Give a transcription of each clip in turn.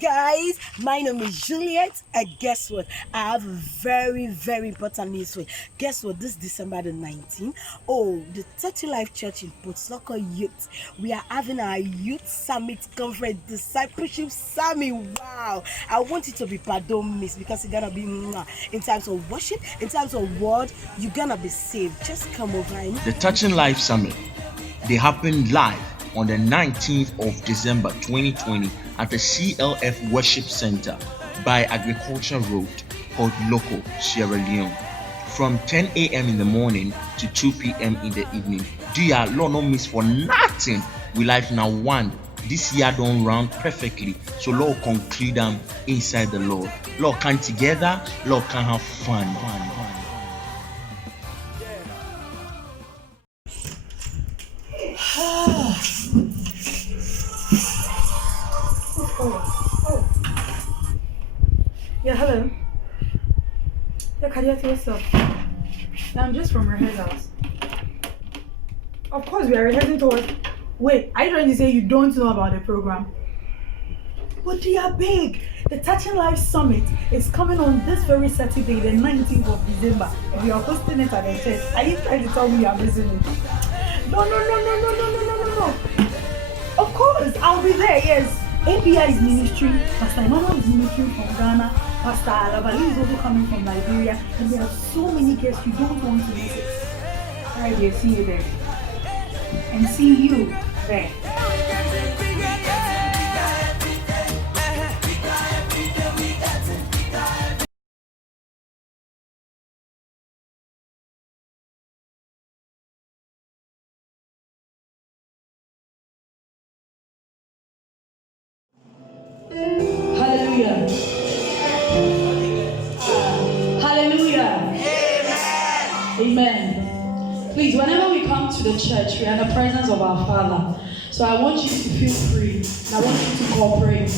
guys, my name is Juliet, and guess what? I have very, very important news for you. Guess what? This December the 19th, the 30 Life Church in Port Local Youth, we are having our Youth Summit Conference, Discipleship Summit. Wow! I want you to be part, don't miss, because it's gonna be in terms of worship, in terms of word, you're gonna be saved. Just come over. The Touching Life Summit, they happened live on the 19th of December 2020 at the CLF Worship Center by Agriculture Road, Port Loco, Sierra Leone, from 10 a.m. in the morning to 2 p.m. in the evening. Do ya Lord no miss for nothing? We life now one. This year don't round perfectly, so Lord conclude them inside the Lord. Lord come together, Lord can have fun. Yeah, hello. Yeah, Kadiati, what's up? Yeah, I'm just from rehearsals. Of course, we are rehearsing towards. Wait, are you trying to say you don't know about the program? But they are big. The Touching Life Summit is coming on this very Saturday, the 19th of December. We are hosting it at the church. Are you trying to tell me you are missing it? No. Of course, I'll be there, yes. API is ministry, Pastor Emmanuel is ministry from Ghana, Pastor Alabali is also coming from Liberia, and there are so many guests you don't want to miss it. Alright, dear, see you there. And see you there. Hallelujah. Hallelujah. Amen. Please, whenever we come to the church, we are in the presence of our Father. So I want you to feel free. And I want you to cooperate.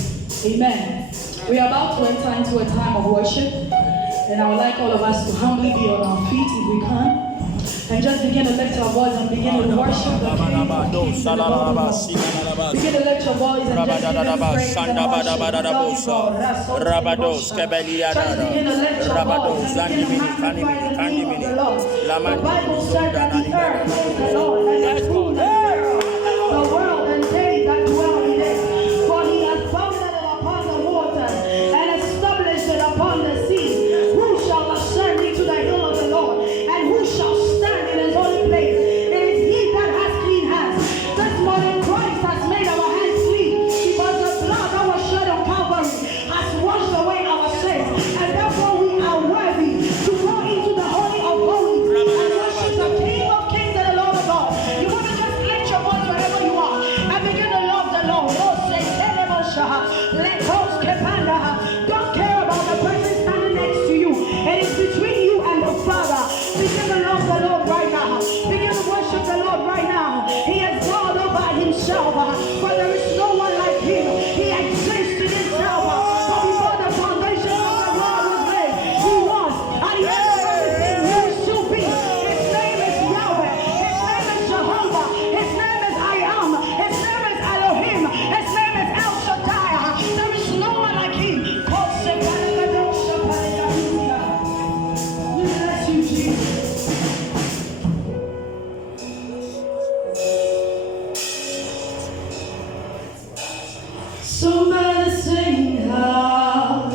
Amen. We are about to enter into a time of worship. And I would like all of us to humbly be on our feet if we can. And just begin to lift our voice and begin to worship the King of Kings and the Lord of Lords. Begin to lift your voice and just begin to praise and worship God. Just begin to lift your voice and begin to magnify the name of the Lord. The Bible said that the earth is the Lord and the fullness thereof, the world and they that dwell in it. For he has founded it upon the waters and established it upon the sea. Who shall ascend into the hill of the Lord? And who shall stand in his holy place? It is he that has clean hands. This morning Christ has made our hands clean, because the blood that was shed on Calvary has washed away our sins, and therefore we are worthy to go into the holy of holies and worship the King of Kings and the Lord of Lords. You want to just lift your voice wherever you are and begin to love the Lord. Lord, say, don't care about the person standing next to you. It is between you and the Father. Begin to love the Lord right now. Begin to worship the Lord right now. He is God all by himself. For there is no one like him. He exists in himself. For before the foundation of the world was laid, he was. And he is everything he will still be. His name is Yahweh. His name is Jehovah. His name is I am. His name is Elohim. His name is El Shaddai. There is no one like him. We bless you, Jesus. Somebody sing hallelujah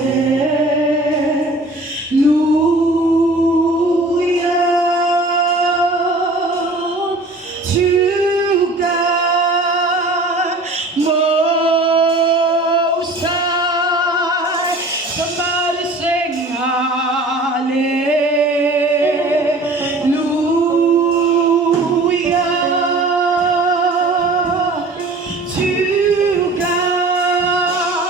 to God most high. Somebody sing hallelujah to God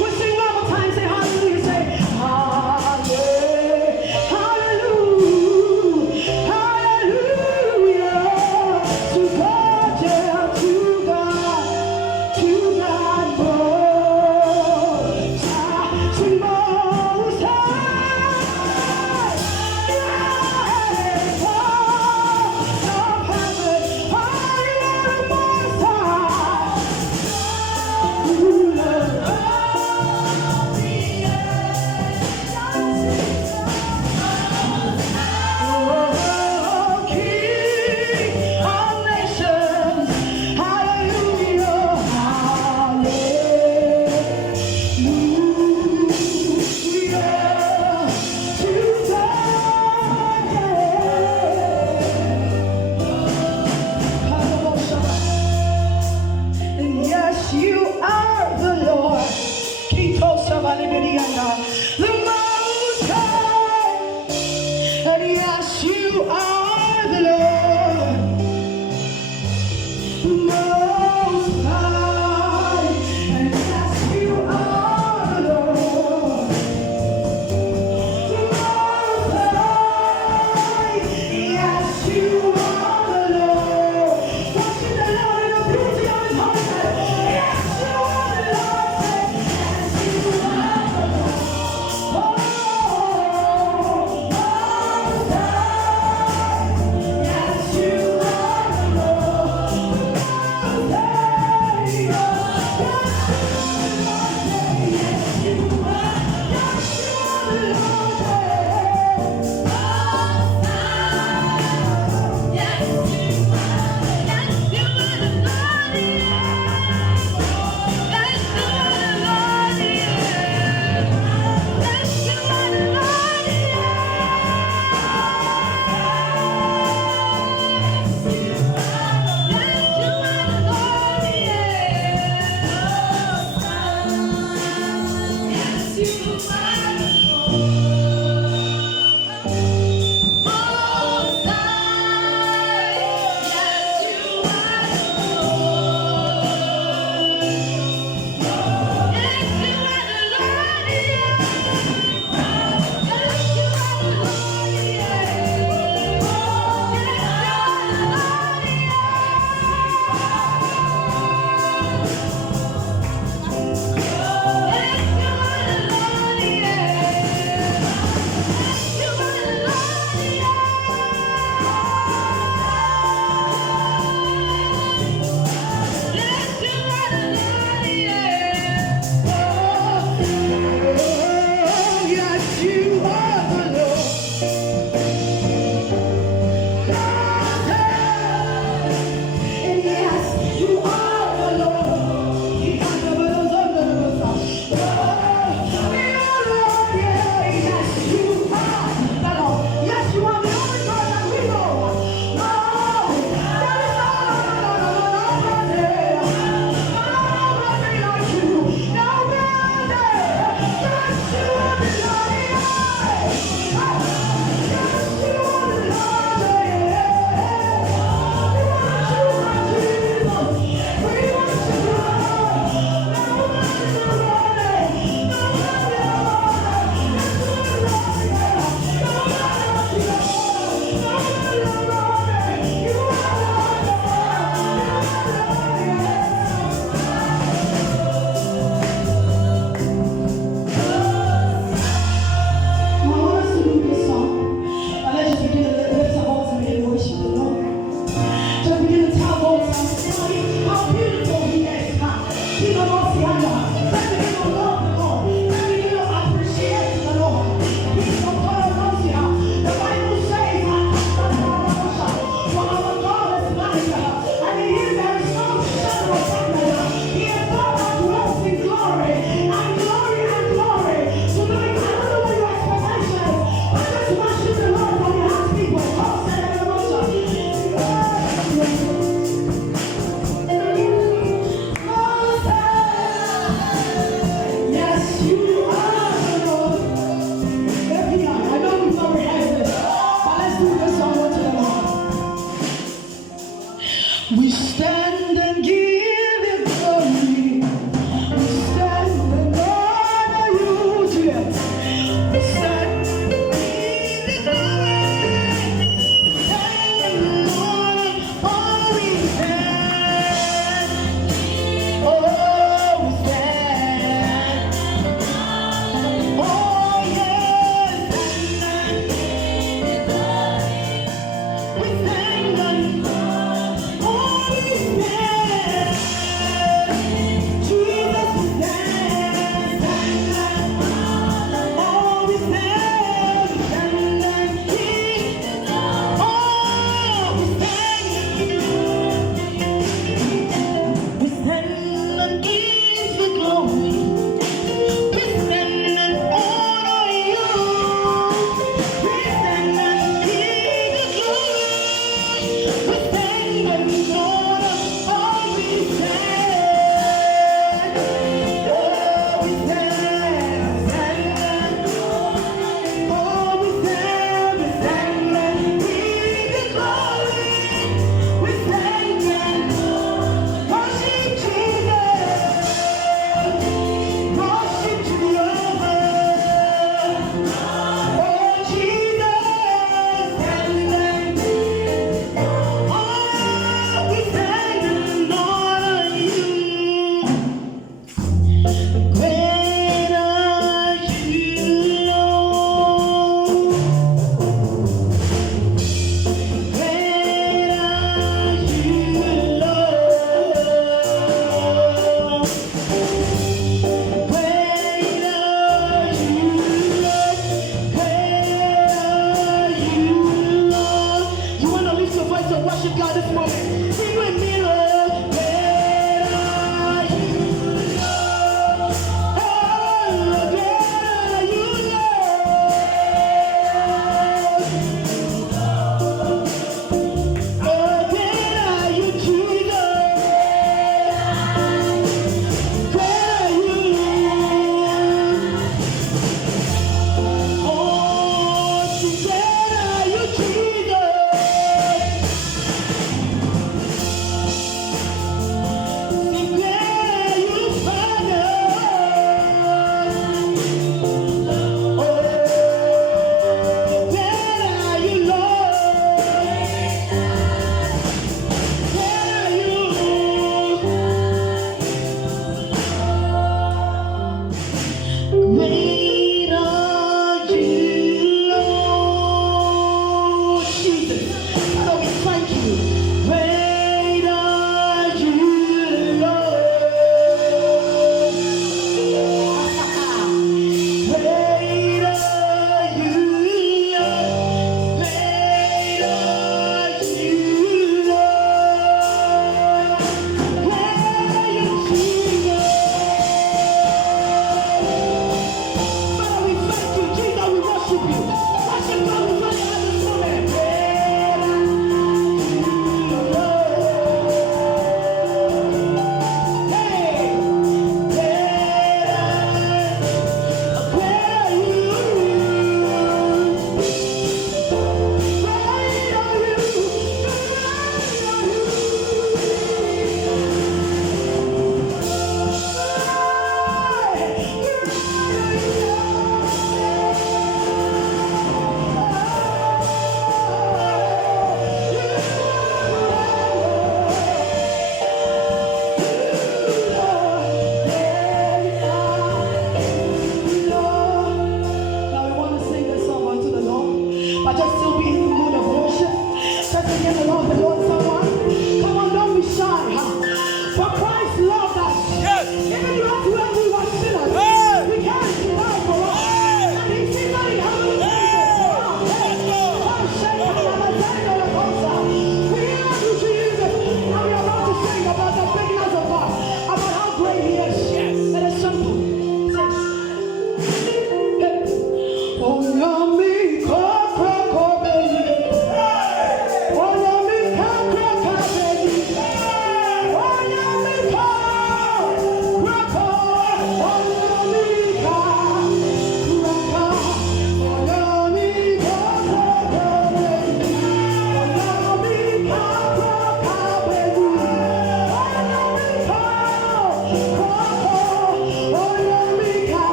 We'll sing one more time. Say hallelujah.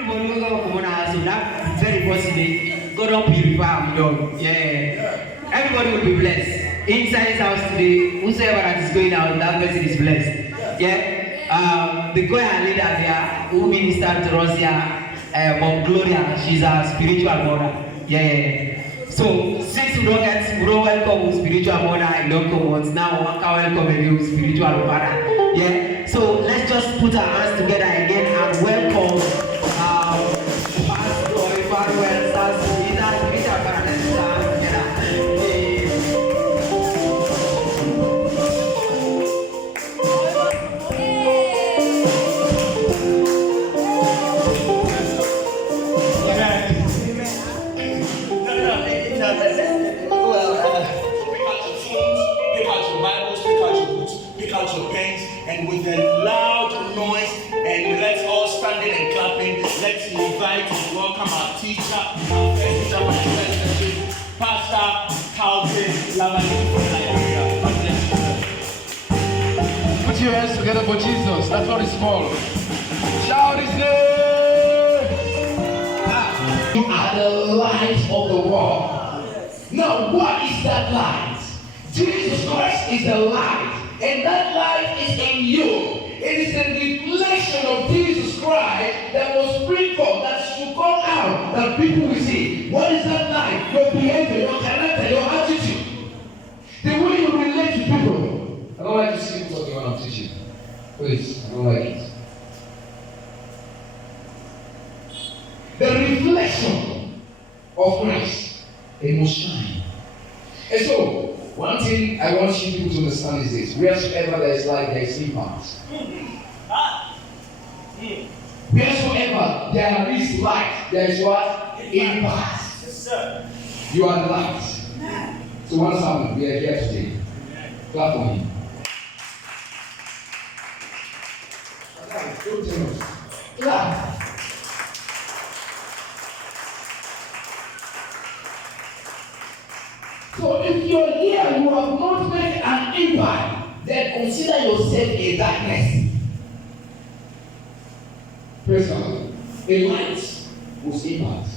everybody who got come on house, so that very possible. God don't purify them, dog. Yeah. Everybody will be blessed. Inside this house today, whosoever that is going out, that person is blessed. Yeah. The choir leader there who ministered to us here, Mom Gloria, she's our spiritual mother. Yeah. So since we don't welcome spiritual mother in local ones, now we can welcome a new spiritual father. Yeah. So let's just put our hands together again and welcome Pastor Emmanuel as leader, spiritual father, and stand together. And with a loud noise, and let's all standing and clapping, let's invite and welcome our teacher, our first teacher for the first session, Pastor Calvin Lavani from Nigeria. God bless you. Put your hands together for Jesus. That's what it's called. Shout his name. You are the light of the world. Now, what is that light? Jesus Christ is the light. And that light is in you. It is the reflection of Jesus Christ that will spring forth, that should come out, that people will see. What is that light? Your behavior, your character, your attitude. The way you relate to people. I don't like to see people talking when I'm teaching. Please, I don't like it. The reflection of Christ, it must shine. And so, one thing I want you people to understand is this: wheresoever there is light, there is impact. Wheresoever there is light, there is what? Impact. Yes, sir. You are the light. So what's happening? We are here today. Clap for me. Don't tell us. Clap. So if you're here, you have not made an impact, then consider yourself a darkness. Praise God. A light was impact.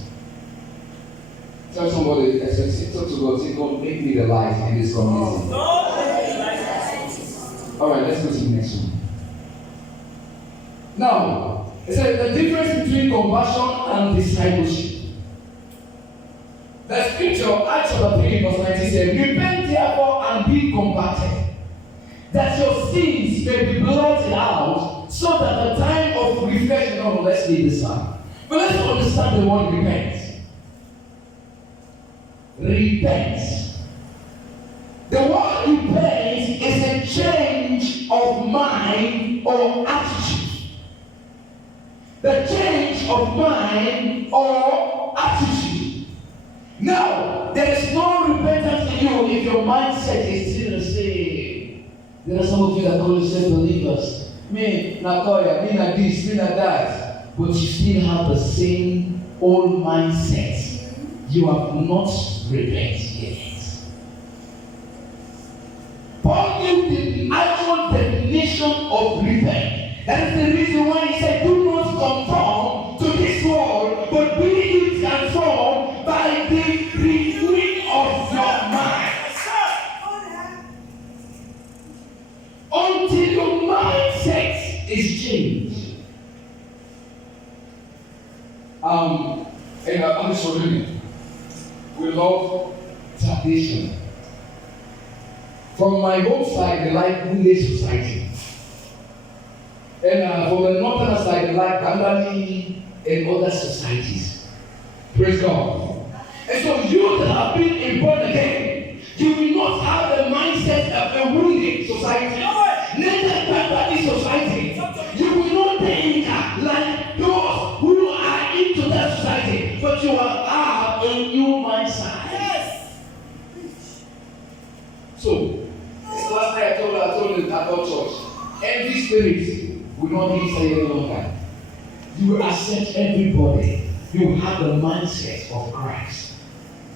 Tell somebody, talk to God, say, God, make me the light in this community. Alright, let's go to the next one. Now, it says the difference between compassion and discipleship. The scripture, Acts chapter 3, verse 19 says, repent therefore and be converted, that your sins may be blotted out, so that the time of reflection, no, let's leave this out. But let's understand the word repent. Repent. The word repent is a change of mind or attitude. The change of mind or attitude. Now, there is no repentance in you if your mindset is still the same. There are some of you that call yourself believers. Me, Nakoya, me, na this, me, na that. But you still have the same old mindset. You have not repented yet. Paul gave the actual definition of repent. That is the reason why he said, do not conform to this world, but be ye transformed by the renewing of your mind. Until your mindset is changed. And I'm sorry, we love tradition. From my home side, they like village society. And from the northern side, they like Bangladesh and other societies. Praise God. And so you that have been born again, you will not have the mindset of a wounded society. Neither Bangladesh society. You will not think like those who are into that society, but you will have a new mindset. Yes. So, this last night I told the adult church, every spirit will not be inside any longer. You will accept everybody. You will have the mindset of Christ.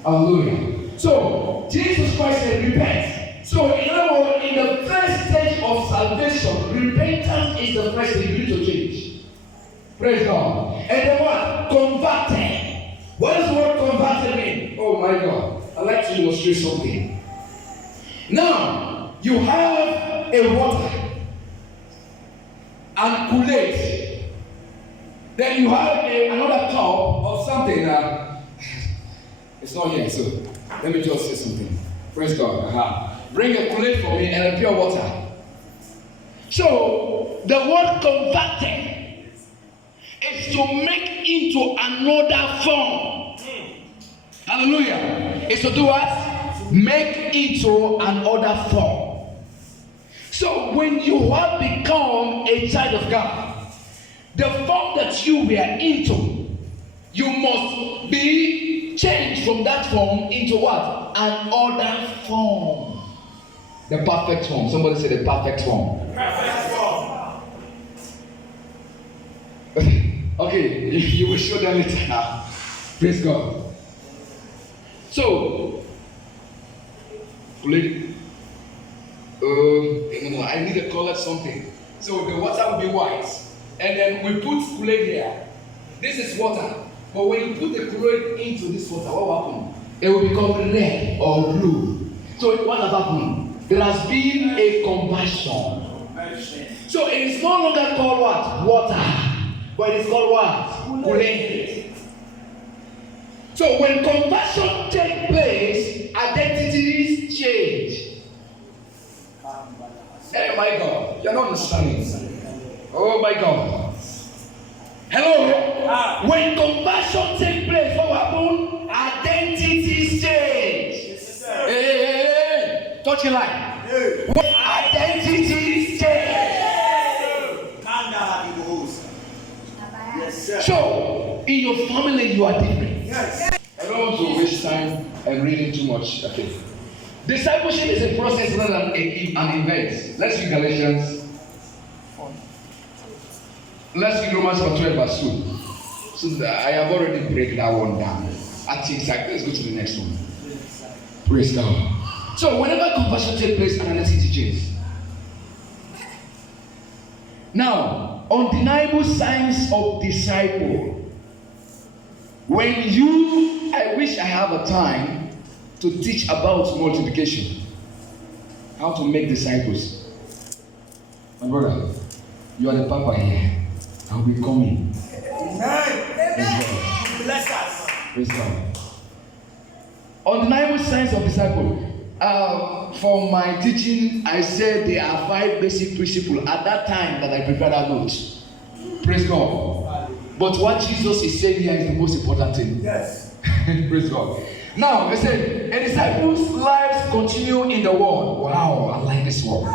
Hallelujah. So, Jesus Christ said, repent. So, in other words, in the first stage of salvation, repentance is the first thing you need to change. Praise God. And then what? Converted. What does the word converted mean? Oh my God. I'd like to illustrate something. Now, you have a water and Kool-Aid. Then you have another cup of something. It's not here, so let me just say something. Praise God. Bring a Kool-Aid for me and a pure water. So, the word converted is to make into another form. Hallelujah. It's to do what? Make into another form. So, when you have become a child of God, the form that you were into, you must be changed from that form into what? Another form. The perfect form. Somebody say the perfect form. Perfect form. Okay, you will show them later now. Praise God. So, I need to call it something. So the water will be white, and then we put Kool-Aid here. This is water, but when you put the Kool-Aid into this water, what will happen? It will become red or blue. So what has happened? There has been a conversion. So it is no longer called what? Water, but it is called what? Kool-Aid. So when conversion takes place, identities change. Hey my God, you're not understanding. Oh my God. Hello? When conversion takes place, what happens? Identities change. Hey. Touch your life. When identities change. So, in your family, you are different. Yes. I don't want to waste time and reading too much. Okay. Discipleship is a process rather than an event. Let's read Galatians. Let's read Romans 12 verse 2. So I have already break that one down. I think let's go to the next one. Praise God. So whenever conversion takes place, identity changes. Now, undeniable signs of disciple. I wish I have a time to teach about multiplication, how to make disciples. My brother, you are the papa here. I'll be coming. Amen. Bless us. Praise God. Undeniable signs of disciple. For my teaching, I said there are 5 basic principles at that time that I prepared that note. Praise God. But what Jesus is saying here is the most important thing. Yes. Praise God. Now, they say, a disciple's lives continue in the world. Wow, I like this word.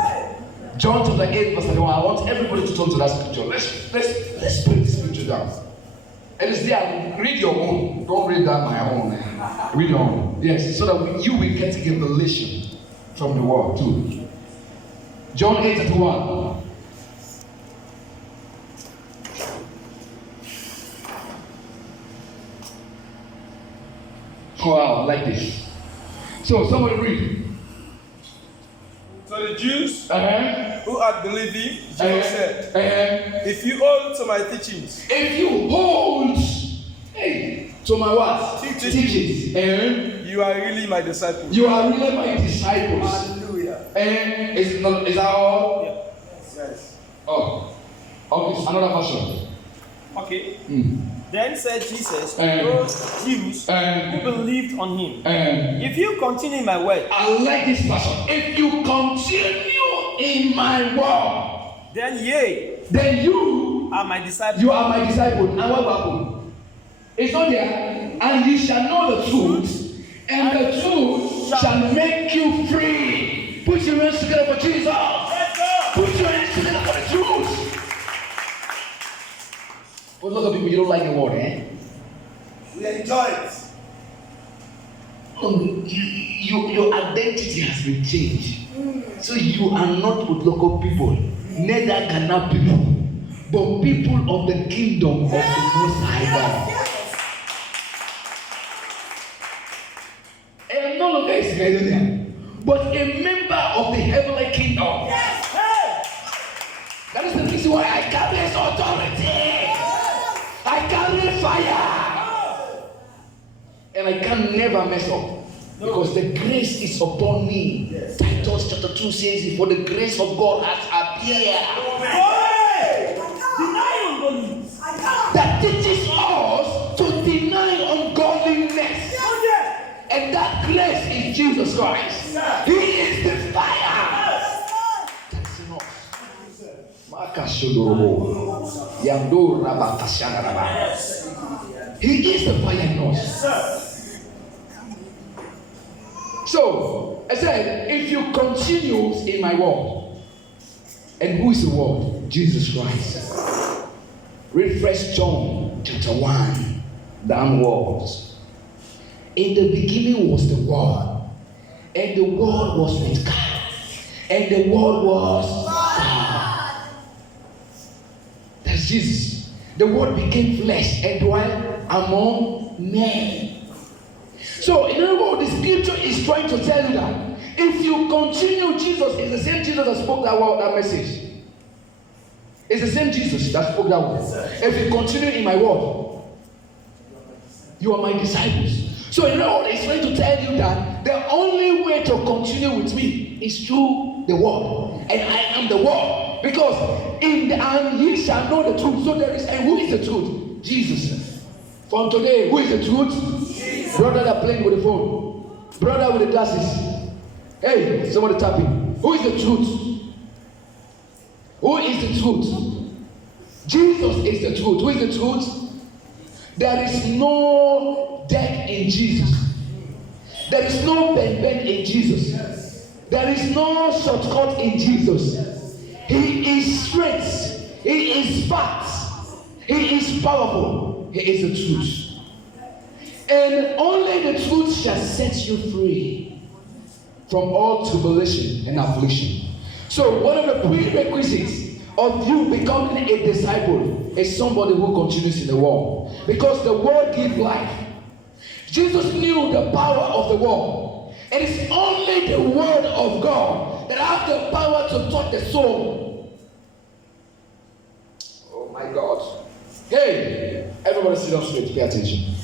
John chapter 8, verse 31. I want everybody to turn to that scripture. Let's break this scripture down. It is there. Read your own. Don't read that my own. Read your own. Yes, so that you will get a revelation from the word too. John 8:31. Wow, I like this. So somebody read. So the Jews Uh-huh. who had believed him, Jesus said, if you hold to my teachings, If you hold, to my what? Teachings. You are really my disciples. You are really my disciples. Hallelujah. And is that all? Yes. Oh, okay, another version. Okay. Mm. Then said Jesus to Um, those Jews who believed on him, if you continue in my word, I like this version. If you continue in my word, then you are my disciples. You are my disciple. And what happened? It's not there. And you shall know the truth, and the truth shall make you free. Put your hands together for Jesus. Put your hands together for the truth. But a lot of people, you don't like the word, eh? We enjoy it. Your identity has been changed. So you are not with local people, neither Ghana people, but people of the kingdom of the Most High God. I am no longer a Sidonian, but a member of the heavenly kingdom. That is the reason why I carry this authority. fire. And I can never mess up. Because the grace is upon me. Titus chapter 2 says, for the grace of God has appeared. That teaches us to deny ungodliness. And that grace is Jesus Christ. He is the fire. That's enough. He is the fire in us. So, I said, if you continue in my word, and who is the word? Jesus Christ. Read 1 John chapter 1, downwards. In the beginning was the Word, and the Word was with God, and the Word was God. That's Jesus. The Word became flesh and dwelt among men. So, in other words, the scripture is trying to tell you that if you continue, Jesus is the same Jesus that spoke that word, that message. It's the same Jesus that spoke that word. If you continue in my word, you are my disciples. So, in other words, it's trying to tell you that the only way to continue with me is through the word. And I am the word. Because in the end ye shall know the truth. So there is, and who is the truth? Jesus. From today, who is the truth? Jesus. Brother that playing with the phone. Brother with the glasses. Hey, somebody tapping. Who is the truth? Who is the truth? Jesus is the truth. Who is the truth? There is no death in Jesus. There is no bend in Jesus. There is no shortcut in Jesus. He is straight. He is fat. He is powerful. He is the truth. And only the truth shall set you free from all tribulation and affliction. So one of the prerequisites of you becoming a disciple is somebody who continues in the word. Because the word gives life. Jesus knew the power of the word. It is only the word of God that has the power to touch the soul. Oh my God. Hey, everybody sit up straight, pay attention.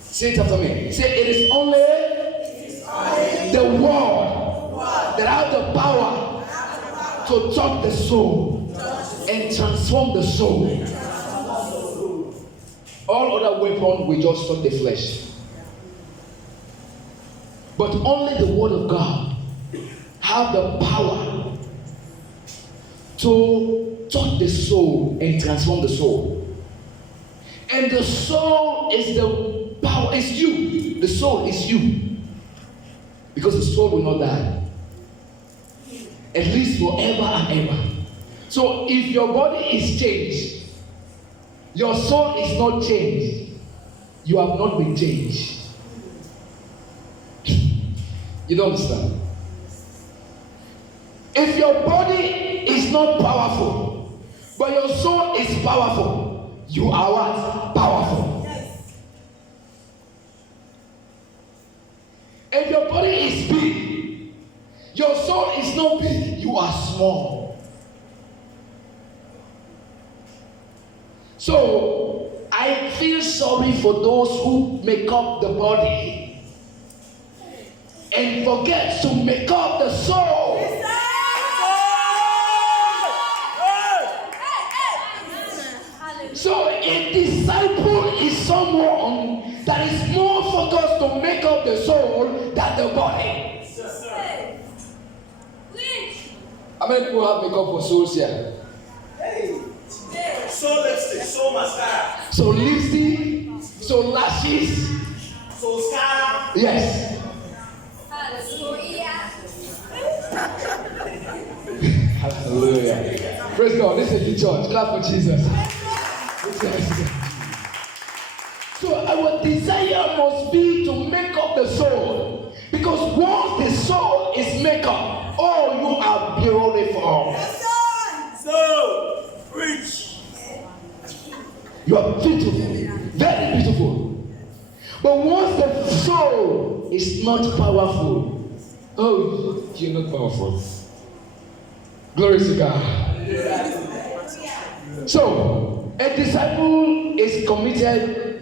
Say it after me. Say, it is only the word that has the power to touch the soul and transform the soul. All other weapons will just touch the flesh. But only the word of God have the power to touch the soul and transform the soul. And the soul is the power, is you. The soul is you. Because the soul will not die. At least forever and ever. So if your body is changed, your soul is not changed, you have not been changed. You don't understand? If your body is not powerful, but your soul is powerful, you are what? Powerful. If your body is big, your soul is not big, you are small. So, I feel sorry for those who make up the body and forget to make up the soul. So a disciple is someone that is more focused to make up the soul than the body. How many people have makeup for souls here? So lipstick, so mascara, So lipstick, so lashes, so scara. yes. Hallelujah. Praise God. This is the church. Clap for Jesus. So our desire must be to make up the soul. Because once the soul is made up, oh, you are beautiful. So, rich. You are beautiful. Very beautiful. But once the soul is not powerful, oh, you're not powerful. Glory to God. So, a disciple is committed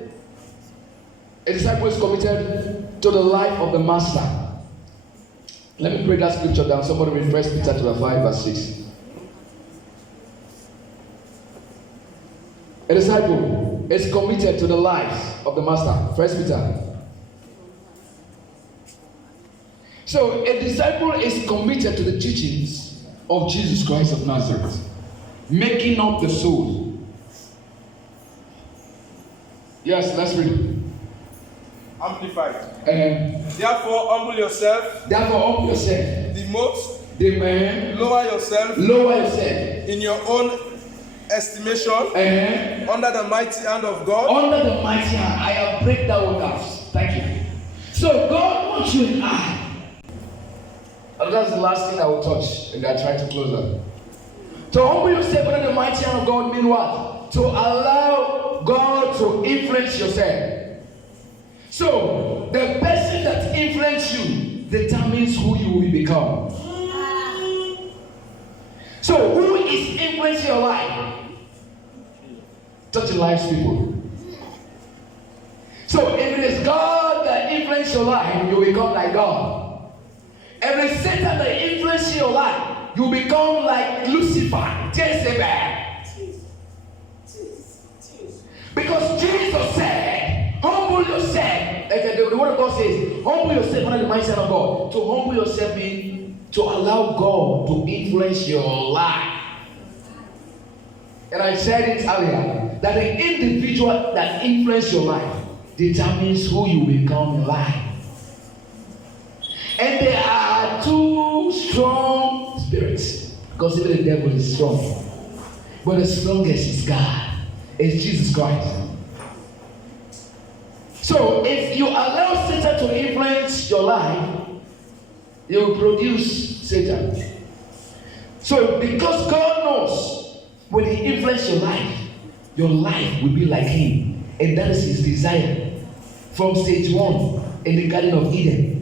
A disciple is committed to the life of the master. Let me break that scripture down. Somebody read 1 Peter chapter 5 verse 6. A disciple is committed to the life of the master. 1 Peter. So a disciple is committed to the teachings of Jesus Christ of Nazareth, making up the soul. Yes, let's read it. Amplified. Therefore, humble yourself. Demote. Lower yourself. In your own estimation. Under the mighty hand of God. Under the mighty hand. I have break that one down. Thank you. So God wants you and I. And that's the last thing I will touch, and I try to close up. To humble yourself under the mighty hand of God means what? To allow God to influence yourself. So, the person that influences you determines who you will become. So, who is influencing your life? Touch your lives, people. So, if it is God that influences your life, you become like God. If it is Satan that influences your life, you become like Lucifer, Jezebel. Because Jesus said, humble yourself. The word of God says, humble yourself under the mindset of God. To humble yourself means to allow God to influence your life. And I said it earlier, that the individual that influences your life determines who you become in life. And there are two strong spirits. Because even the devil is strong. But the strongest is God. It's Jesus Christ. So if you allow Satan to influence your life, you will produce Satan. So because God knows when he influences your life will be like him. And that is his desire. From stage 1 in the Garden of Eden,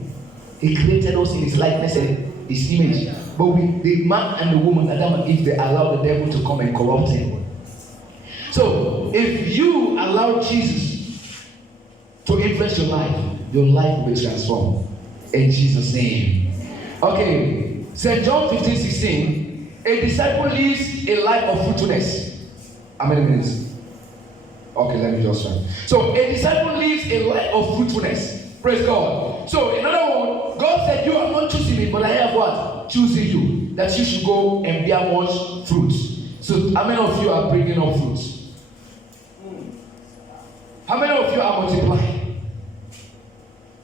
he created us in his likeness and his image. But the man and the woman, Adam and Eve, they allowed the devil to come and corrupt him. So if you allow Jesus to influence your life will be transformed. In Jesus' name. Okay, St. John 15:16. A disciple lives a life of fruitfulness. How many minutes? Okay, let me just try. So a disciple lives a life of fruitfulness. Praise God. So in other words, God said, you are not choosing me, but I have what? Choosing you. That you should go and bear much fruit. So how many of you are bringing up fruits? How many of you are multiplying?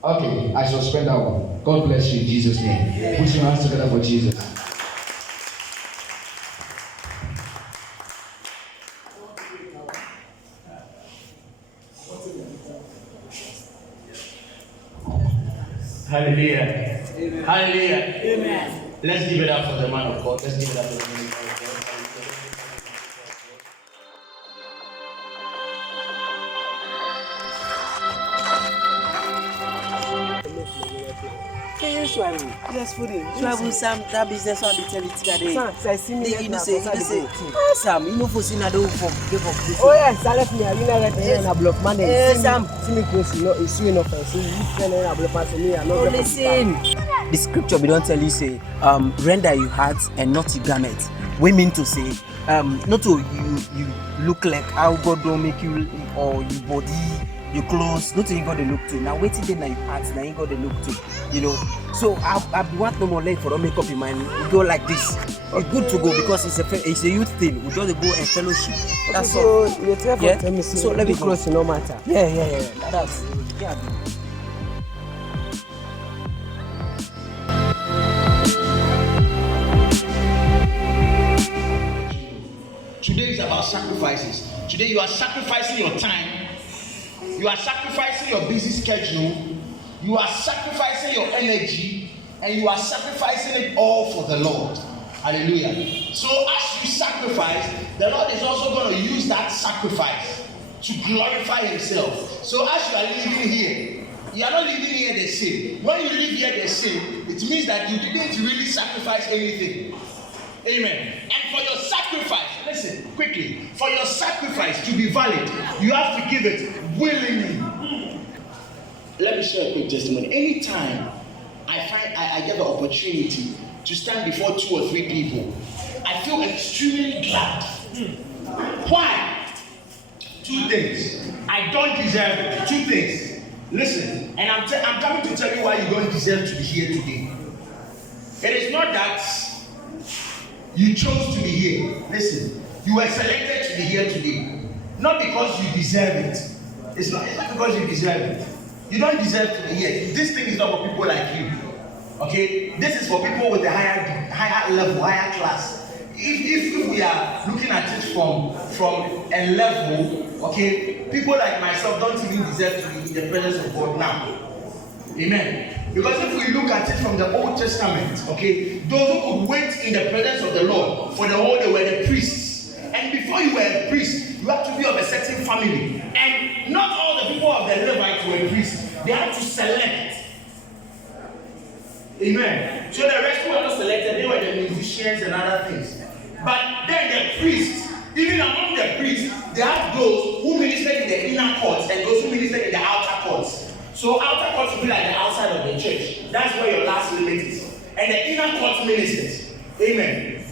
Okay, I shall spend that one. God bless you in Jesus' name. Put your hands together for Jesus. Hallelujah. Amen. Hallelujah. Amen. Let's give it up for the man of God. Let's give it up for the man of God. Yes, for him. Travel Sam, that business will be telling you today. Sam, you know for sin I don't give up. Oh yes, I left me. You know that in a block man. Sam, see me close. You know, it's you enough. So you friend in a block man. Me, I know. Listen, the scripture we don't tell you say, render your hearts and not your garments. We mean to say, not to you look like how God don't make you or your body. Your clothes, not you got to look to. Now waiting then your heart, now you got to look to. You know. So I want no more leg for don't make up your mind. We go like this. It's good to go because it's a youth thing. We just go and fellowship. That's all. So you tell me so let me close no matter. Yeah. That's yeah. Today is about sacrifices. Today you are sacrificing your time. You are sacrificing your busy schedule. You are sacrificing your energy. And you are sacrificing it all for the Lord. Hallelujah. So as you sacrifice, the Lord is also going to use that sacrifice to glorify himself. So as you are living here, you are not living here the same. When you live here the same, it means that you didn't really sacrifice anything. Amen. And for your sacrifice, listen quickly, for your sacrifice to be valid, you have to give it willingly. let me share a quick testimony. Anytime I find I get the opportunity to stand before 2 or 3 people, I feel extremely glad. Why? 2 things. I don't deserve it. 2 things. Listen, and I'm coming to tell you why you don't deserve to be here today. It is not that you chose to be here. Listen, you were selected to be here today. Not because you deserve it. It's not because you deserve it. You don't deserve to be here. This thing is not for people like you. Okay? This is for people with a higher level, higher class. If we are looking at it from a level, okay, people like myself don't even deserve to be in the presence of God now. Amen. Because if we look at it from the Old Testament, okay, those who could wait in the presence of the Lord for the whole day were the priests. And before you were a priest, you had to be of a certain family. And not all the people of the Levites were priests. They had to select. Amen. So the rest who were not selected, they were the musicians and other things. But then the priests, even among the priests, they had those who ministered in the inner courts and those who ministered in the outer courts. So outer courts will be like the outside of the church. That's where your last limit is. And the inner court ministers. Amen.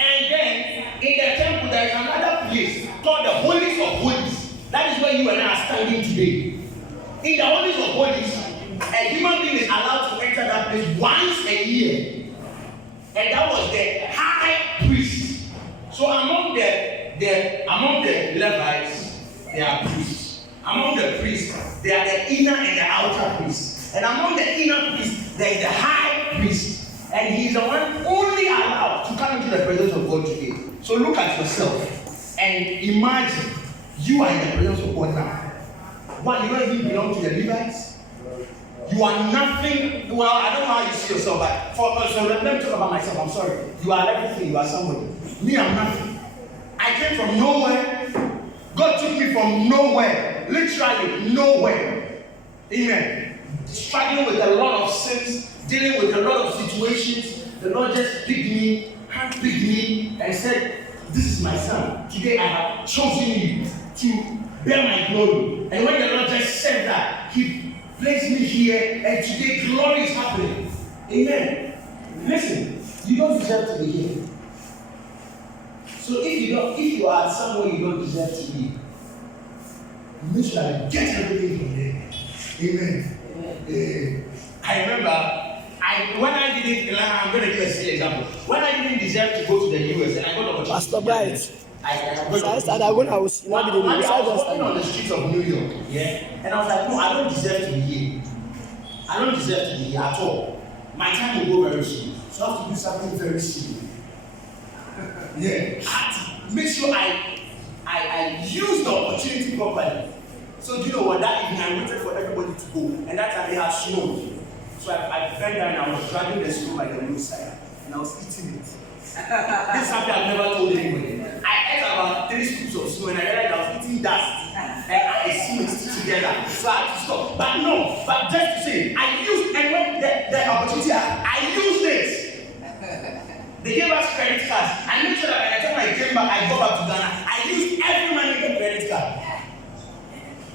And then in the temple there is another place called the Holies of Holies. That is where you and I are standing today. In the Holies of Holies, a human being is allowed to enter that place once a year. And that was the high priest. So among the Levites, they are priests. Among the priests, they are the inner and the outer priests. And among the inner priests, there is the high priest. And he is the one only allowed to come into the presence of God today. So look at yourself and imagine you are in the presence of God now. One, you don't even belong to the Levites. You are nothing. Well, I don't know how you see yourself, but so let me talk about myself. I'm sorry. You are everything. You are somebody. Me, I'm nothing. I came from nowhere. God took me from nowhere. Literally nowhere. Amen. Struggling with a lot of sins, dealing with a lot of situations. The Lord just picked me, handpicked me, and said, "This is my son. Today I have chosen you to bear my glory." And when the Lord just said that, He placed me here, and today glory is happening. Amen. Listen, you don't deserve to be here. So if you are somewhere you don't deserve to be, make sure that you get everything from there. Amen. I remember when I didn't, I'm going to give a silly example. When I didn't deserve to go to the US and I got the opportunity. Pastor Bright. I was walking on the streets of New York, yeah, and I was like, no, I don't deserve to be here. I don't deserve to be here at all. My time will go very soon, so I have to do something very soon. Yeah, I have to make sure I use the opportunity properly. So do you know what? That evening I waited for everybody to go, and that time they had snow. So I bent down and I was dragging the snow by the roadside, and I was eating it. This is something I've never told anybody. I ate about 3 scoops of snow and I realized I was eating dust and I mixed together. So I had to stop. But just to say, I used, and when the opportunity, I used it. They gave us credit cards. I made sure that by the time I came back, I go back to Ghana. I used every money in the credit card.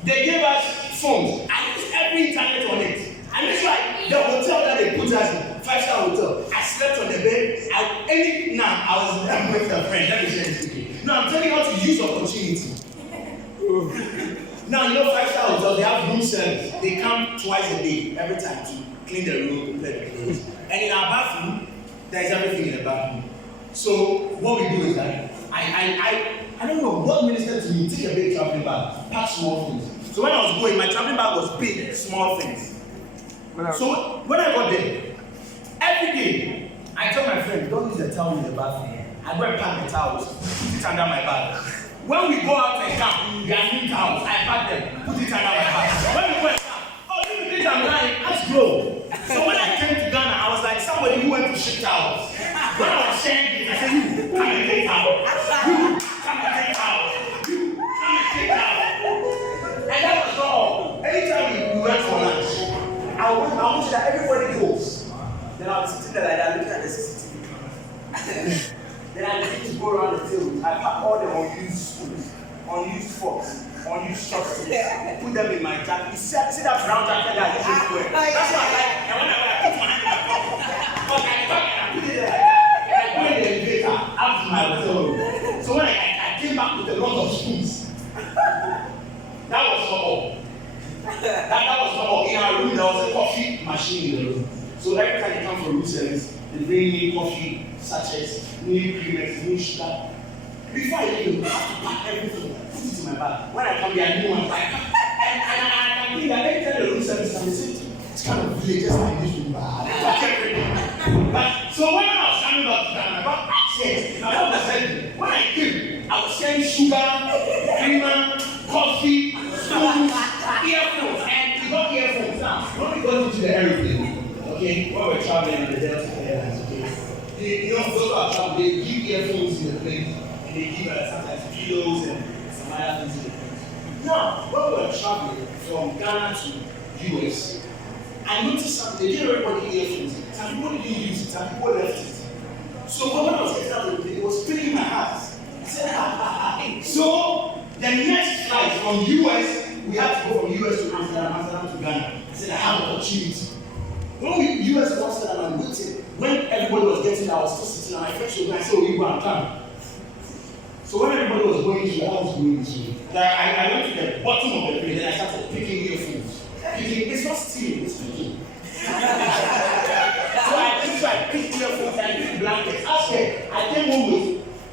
They gave us phones. I used every internet on it. I made sure the hotel that they put us in, 5-star hotel, I slept on the bed. I'm with a friend. Let me share this with you. No, I'm telling you how to use opportunity. Now, you know 5-star hotels, they have room service. They come twice a day, every time, to clean the room, prepare the clothes. And in our bathroom, there is everything in the bathroom. So what we do is that I don't know what ministered to me. Take a big traveling bag, pack small things. So when I was going, my traveling bag was big, small things. So when I got there, every day, I tell my friend, don't use the towel in the bathroom. I go and pack the towels, put it under my bag. When we go out and camp, there are new towels. I pack them, put it under my bag. When we go and camp, you think I'm lying? Let's go. So when I came to Ghana, I was like somebody who went to ship towels. When I was sharing it, I said, you come and take towels. You come and take towels. You come and take towels. And that was all. Anytime we went for lunch, I wish that everybody goes. Then I was sitting there like that, looking at the CCTV. Then I begin to go around the table. I pack all the unused spoons, unused forks. unused shorts, put them in my jacket. You see that brown jacket that I usually wear? That's what I like. And when I wear, I put my hand in my pocket. But I talk and I put it there. And I go in the elevator out to my hotel room. So when I came back with a lot of spoons, that was for all. That was for all. In our room, there was a coffee machine in the room. So every time you come for room service, they bring me coffee, sachets, new creamers, new sugar. Before I leave, I have to pack everything, put it in my bag. When I come here, I knew one bag. And I can think that every time the room service comes, they say, it's kind of villages like this room. Pack everything. But so when I was coming back to Ghana, I got access. Now what was saying, when I came, I was selling sugar, creamer, coffee, spoons, earphones, and we got earphones now. When we got into the aeroplane, okay, when we're traveling on the Delta Airlines, okay, you know, those who are traveling, they give earphones in the plane, and they give sometimes pillows and some other things in the plane. Now, when we were traveling from Ghana to US, I noticed something, they didn't everybody earphones. Some people didn't use it, some people left it. So when I was getting out of the plane, it was paining my heart. I said, So the next flight from US, we had to go from US to Amsterdam, Amsterdam to Ghana. I said, I have an opportunity. When we US to Amsterdam and waiting, when everybody was getting there, I was still sitting on my first show, and I said, you go and come. So when everybody was going to, I was going to. I went to the bottom of the plane, then I started picking earphones. It's not stealing, it's picking. So I picked earphones and I picked blankets. I came home with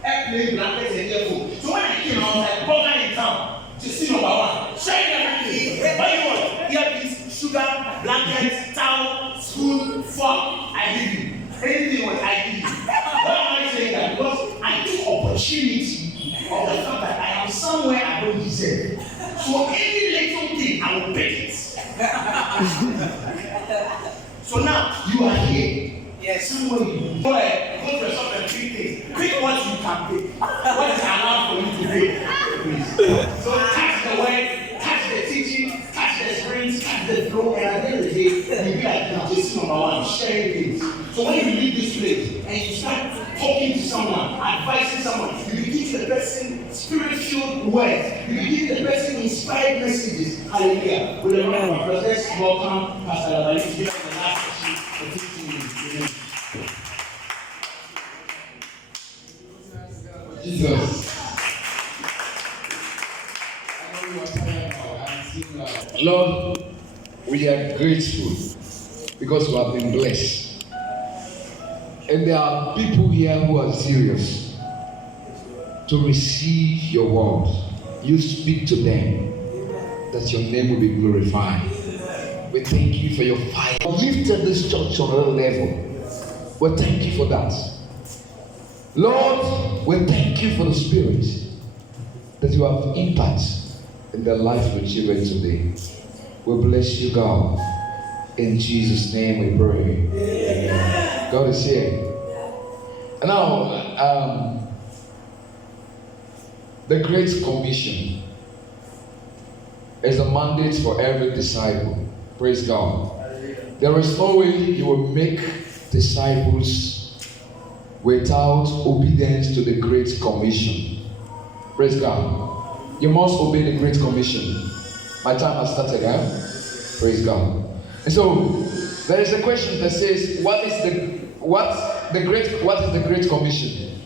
airplane blankets and earphones. So when I came, I was like, burger in town to see number one. Sharing everything. But you know what? Earpiece, sugar, blankets, towel, spoon, fork, I give you. Anything what I give you. Why am I saying that? Because I took opportunity of the fact that I am somewhere I don't deserve. So any little thing, I will pick it. So now you are here. Yes. Somewhere you go to the shop and pick things. Pick what you can pick. What is allowed for you to pick. Please. So catch the word, catch the teaching, catch the springs, catch the flow, and at the end of the day, you'll be like Jason number one, sharing things. So when you leave this place and you start talking to someone, advising someone, you begin to the person spirit-filled words, you begin to the person inspired messages. Hallelujah. With the round of applause, let's welcome Pastor Labali to give us the last session for 15 minutes. Jesus. Lord, we are grateful because we have been blessed. And there are people here who are serious to receive your word. You speak to them that your name will be glorified. We thank you for your fire. You lifted this church on another level. We thank you for that. Lord, we thank you for the Spirit that you have impact in the life of your children today. We bless you, God. In Jesus' name we pray. Amen. God is here. And now, the Great Commission is a mandate for every disciple. Praise God. There is no way you will make disciples without obedience to the Great Commission. Praise God. You must obey the Great Commission. My time has started, huh? Praise God. And so there is a question that says, what is the Great Commission?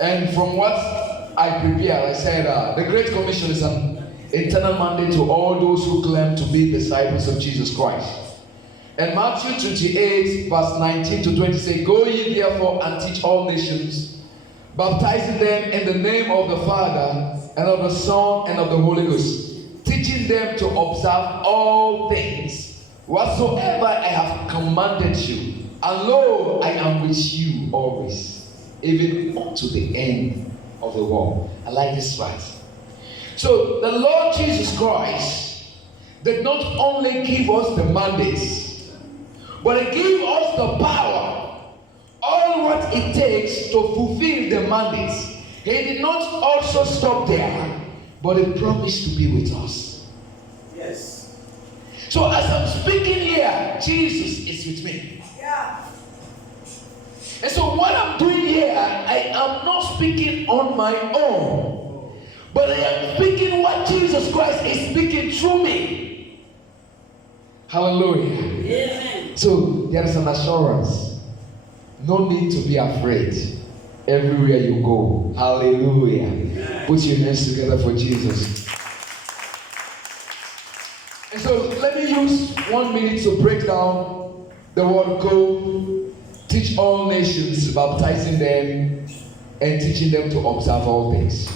And from what I prepared, I said the Great Commission is an eternal mandate to all those who claim to be disciples of Jesus Christ. And Matthew 28, verse 19 to 20 say, go ye therefore and teach all nations, baptizing them in the name of the Father and of the Son and of the Holy Ghost, teaching them to observe all things whatsoever I have commanded you. And lo, I am with you always, even up to the end of the world. I like this verse. So the Lord Jesus Christ did not only give us the mandates, but He gave us the power, all what it takes to fulfill the mandates. He did not also stop there, but He promised to be with us. Yes. So as I'm speaking here, Jesus is with me. Yeah. And so what I'm doing here, I am not speaking on my own, but I am speaking what Jesus Christ is speaking through me. Hallelujah. Amen. So there is an assurance. No need to be afraid everywhere you go. Hallelujah. Put your hands together for Jesus. And so let me use 1 minute to break down the word go. Teach all nations, baptizing them and teaching them to observe all things.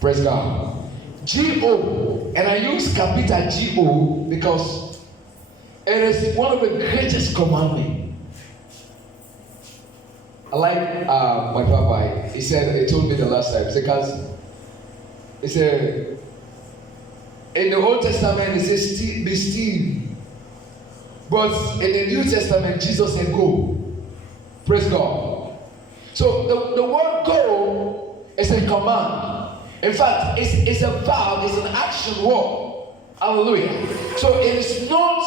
Praise God. G-O, and I use capital G-O because it is one of the greatest commandments. I like my papa. He told me the last time. He said, in the Old Testament, it says, be still. But in the New Testament, Jesus said, go. Praise God. So the word go is a command. In fact, it's a verb, it's an action word. Hallelujah. So it is not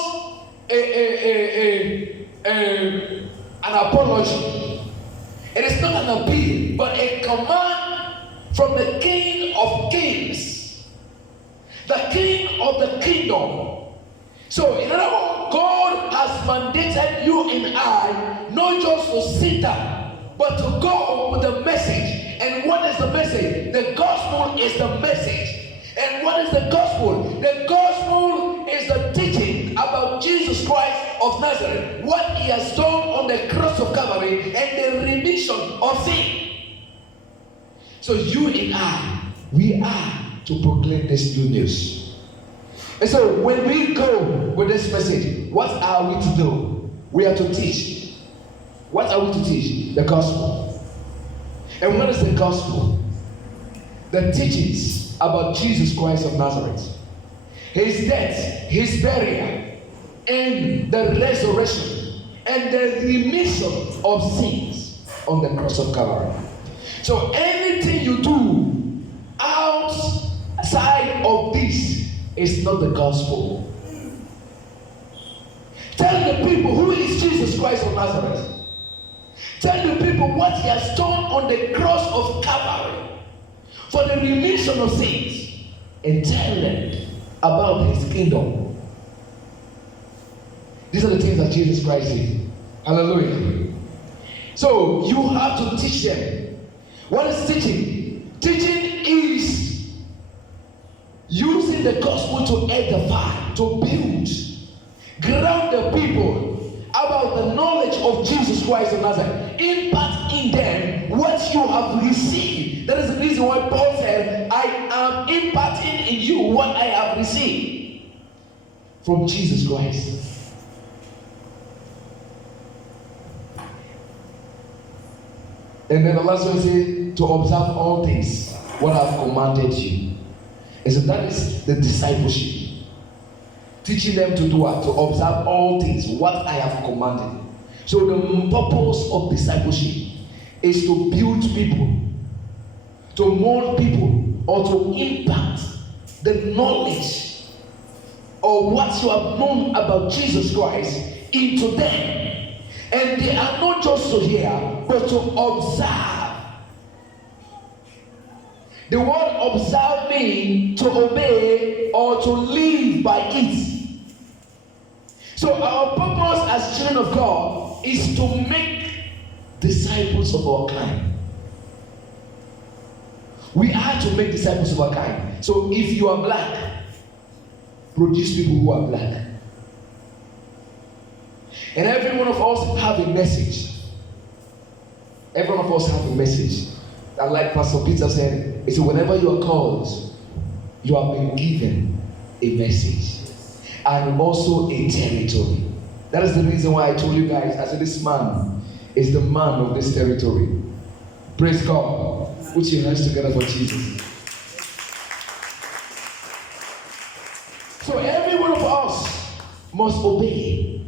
an apology. It is not an appeal, but a command from the King of Kings, the King of the kingdom. So, in other words, God has mandated you and I not just to sit down, but to go with the message. And what is the message? The gospel is the message. And what is the gospel? The gospel is the teaching about Jesus Christ of Nazareth, what he has done on the cross of Calvary, and the remission of sin. So you and I, we are to proclaim this new news. And so when we go with this message, what are we to do? We are to teach. What are we to teach? The gospel. And what is the gospel? The teachings about Jesus Christ of Nazareth. His death, his burial, and the resurrection, and the remission of sins on the cross of Calvary. So anything you do outside of this is not the gospel. Tell the people who is Jesus Christ of Nazareth. Tell the people what he has done on the cross of Calvary for the remission of sins, and tell them about his kingdom. These are the things that Jesus Christ did. Hallelujah. So you have to teach them. What is teaching? Teaching is using the gospel to edify, to build, ground the people about the knowledge of Jesus Christ of Nazareth. Impart in them what you have received. That is the reason why Paul said, I am imparting in you what I have received from Jesus Christ. And then the last one says, to observe all things, what I have commanded you. And so that is the discipleship. Teaching them to do what? To observe all things, what I have commanded. So the purpose of discipleship is to build people, to mold people, or to impact the knowledge of what you have known about Jesus Christ into them. And they are not just to hear, but to observe. The word observe means to obey or to live by it. So our purpose as children of God is to make disciples of our kind. We are to make disciples of our kind. So if you are black, produce people who are black. And every one of us have a message. Every one of us have a message. And like Pastor Peter said, he said, whenever you are called, you have been given a message. And also a territory. That is the reason why I told you guys, I said this man is the man of this territory. Praise God. Put your hands together for Jesus. So every one of us must obey.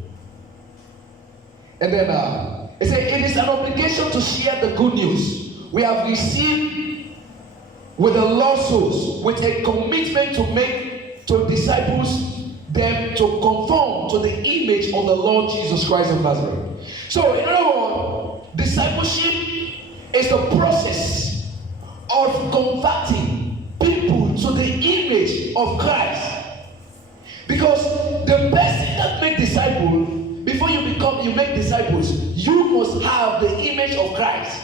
And then it said it is an obligation to share the good news we have received with the lost souls, with a commitment to make to disciples them to conform to the image of the Lord Jesus Christ of Nazareth. So in other words, discipleship is the process of converting people to the image of Christ. Because the person that make disciple, before you make disciples, you must have the image of Christ.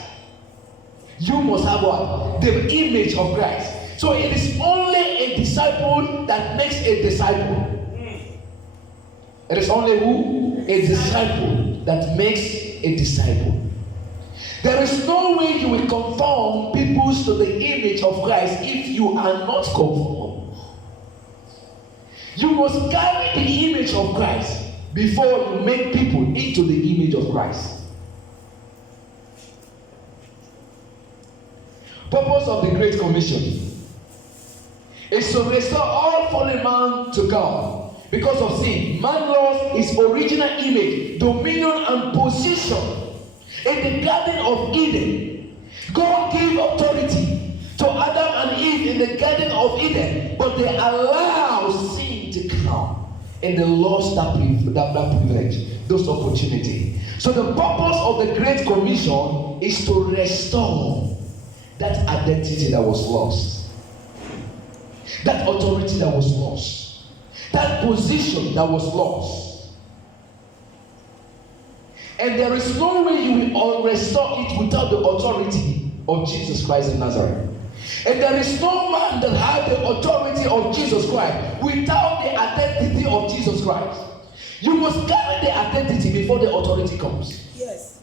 You must have what? The image of Christ. So it is only a disciple that makes a disciple. It is only who? A disciple that makes a disciple. There is no way you will conform people to the image of Christ if you are not conformed. You must carry the image of Christ before you make people into the image of Christ. Purpose of the Great Commission is to restore all fallen man to God. Because of sin, man lost his original image, dominion, and position in the Garden of Eden. God gave authority to Adam and Eve in the Garden of Eden, but they allowed sin to come, and they lost that privilege, those opportunity. So the purpose of the Great Commission is to restore that identity that was lost, that authority that was lost, that position that was lost. And there is no way you will restore it without the authority of Jesus Christ of Nazareth. And there is no man that has the authority of Jesus Christ without the identity of Jesus Christ. You must carry the identity before the authority comes. Yes.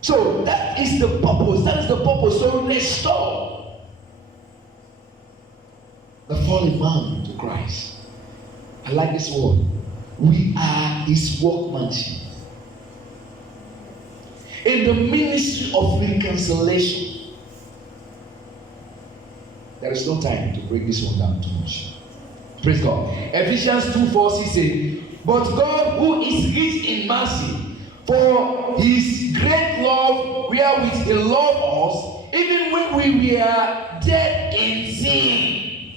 So that is the purpose. That is the purpose. So restore the fallen man to Christ. I like this word. We are his workmanship. In the ministry of reconciliation. There is no time to break this one down too much. Praise God. Ephesians 2:4 says, but God who is rich in mercy, for his great love wherewith he loved us, even when we were dead in sin,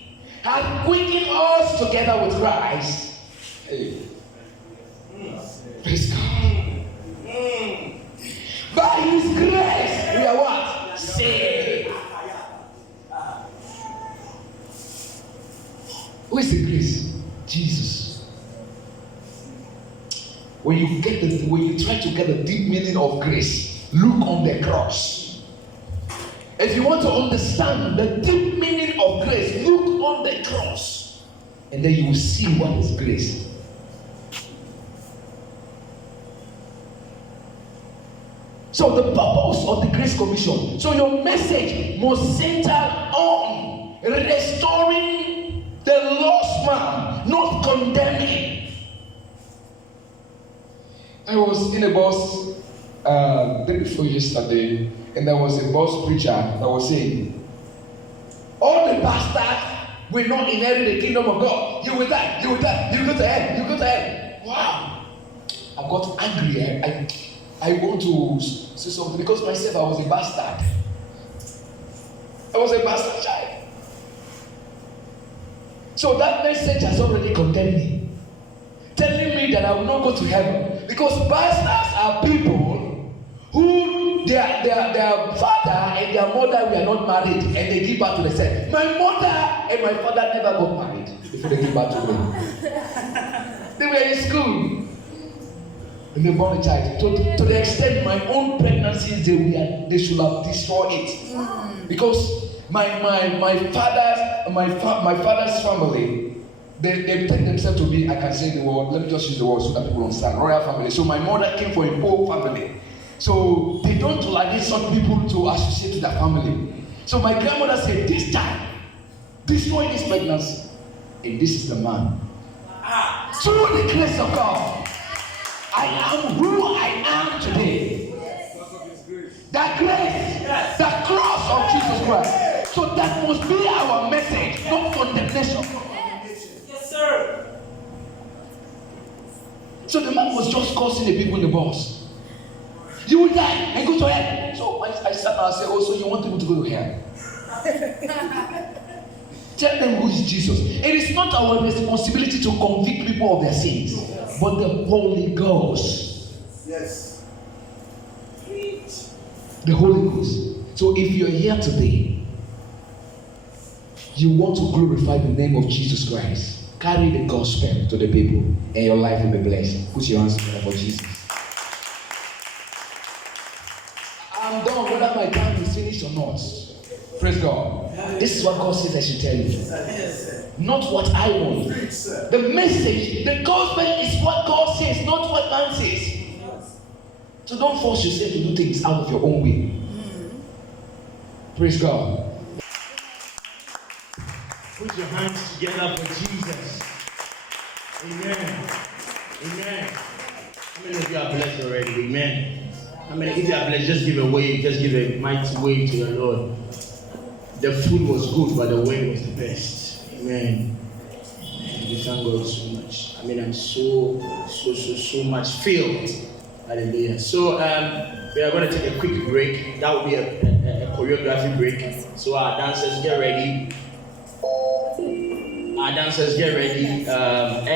and quickened us together with Christ. Hey. Praise God. By his grace, we are what? Saved. Who is the grace? Jesus. When you try to get the deep meaning of grace, look on the cross. If you want to understand the deep meaning of grace, look on the cross, and then you will see what is grace. So the purpose of the Grace Commission. So your message must center on restoring the lost man, not condemning. I was in a bus day before yesterday, and there was a bus preacher that was saying, all the bastards will not inherit the kingdom of God. You will die, you will die, you go to hell, you go to hell. Wow. I got angry. I want to say something because myself I was a bastard. I was a bastard child. So that message has already condemned me, telling me that I will not go to heaven, because bastards are people who their father and their mother were not married and they give birth to themselves. My mother and my father never got married before they give birth to them. They were in school and they born a child. To the extent my own pregnancies, they should have destroyed it, because my father's family, they take themselves to be, I can say the word, let me just use the word so that people understand, royal family. So my mother came from a poor family. So they don't allow some people to associate with their family. So my grandmother said, this time, destroy this pregnancy. And this is the man. Through the grace of God, I am who I am today. That grace, the cross of Jesus Christ. So that must be our message, not condemnation. Yes, sir. So the man was just cursing the people in the bus. You will die and go to hell. So I sat down and said, oh, so you want people to go to hell? Tell them who is Jesus. It is not our responsibility to convict people of their sins, but the Holy Ghost. Yes. The Holy Ghost. So if you're here today, you want to glorify the name of Jesus Christ, carry the gospel to the people, and your life will be blessed. Put your hands together for Jesus. I'm done, whether my time is finished or not. Praise God. This is what God says I should tell you. Not what I want. The message, the gospel is what God says, not what man says. So don't force yourself to do things out of your own way. Praise God. Put your hands together for Jesus. Amen. Amen. How many of you are blessed already? Amen. How many, if you are blessed, just give a wave, just give a mighty wave to the Lord. The food was good, but the wave was the best. Amen. And we thank God so much. I'm so much filled. Hallelujah. So we are going to take a quick break. That will be a choreography break. So our dancers get ready. And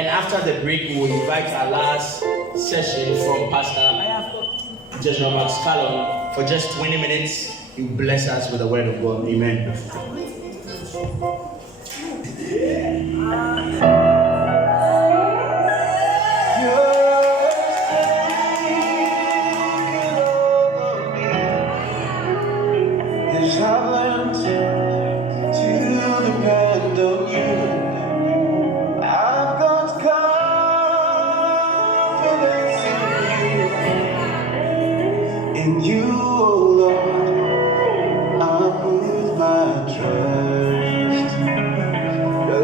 after the break, we will invite our last session from Pastor Joshua Max Callum for just 20 minutes. He will bless us with the word of God. Amen. The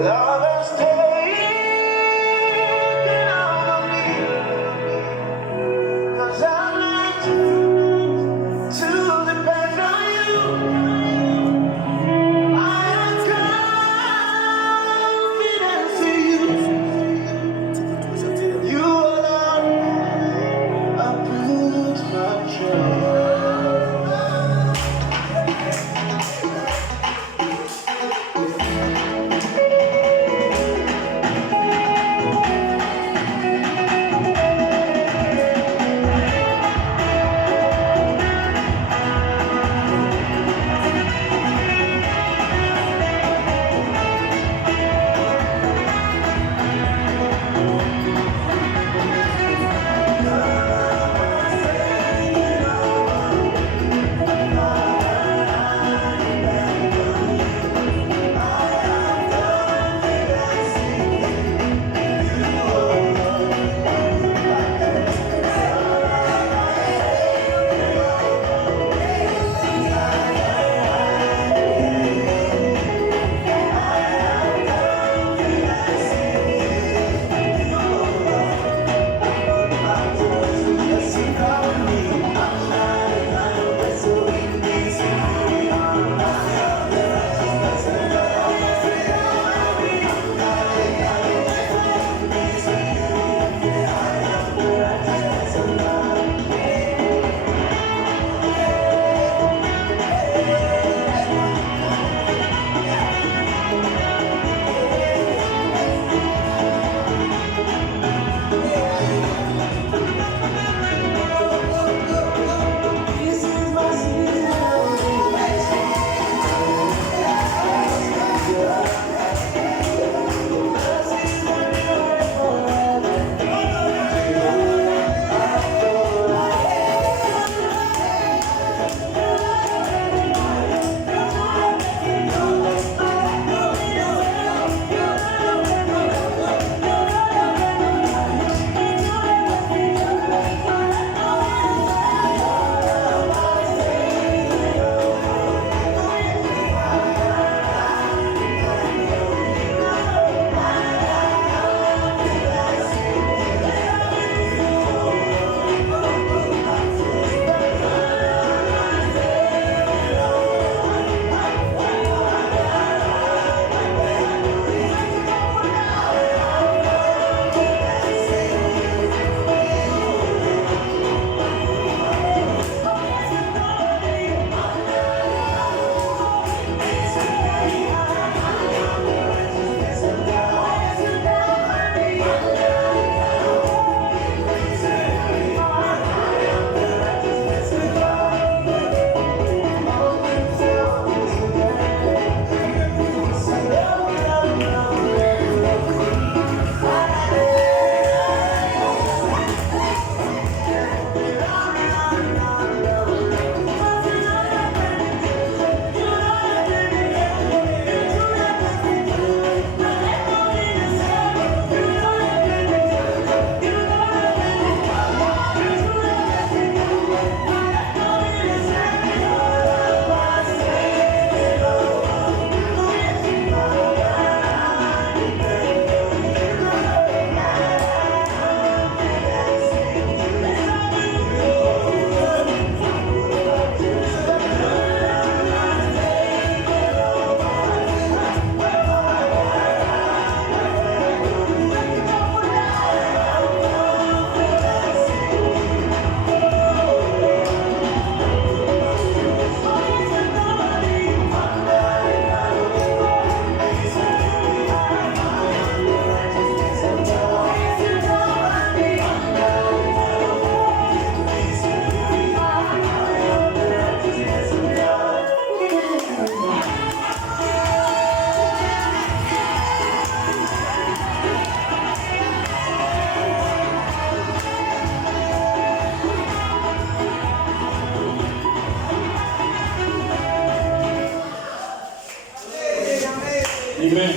Amen.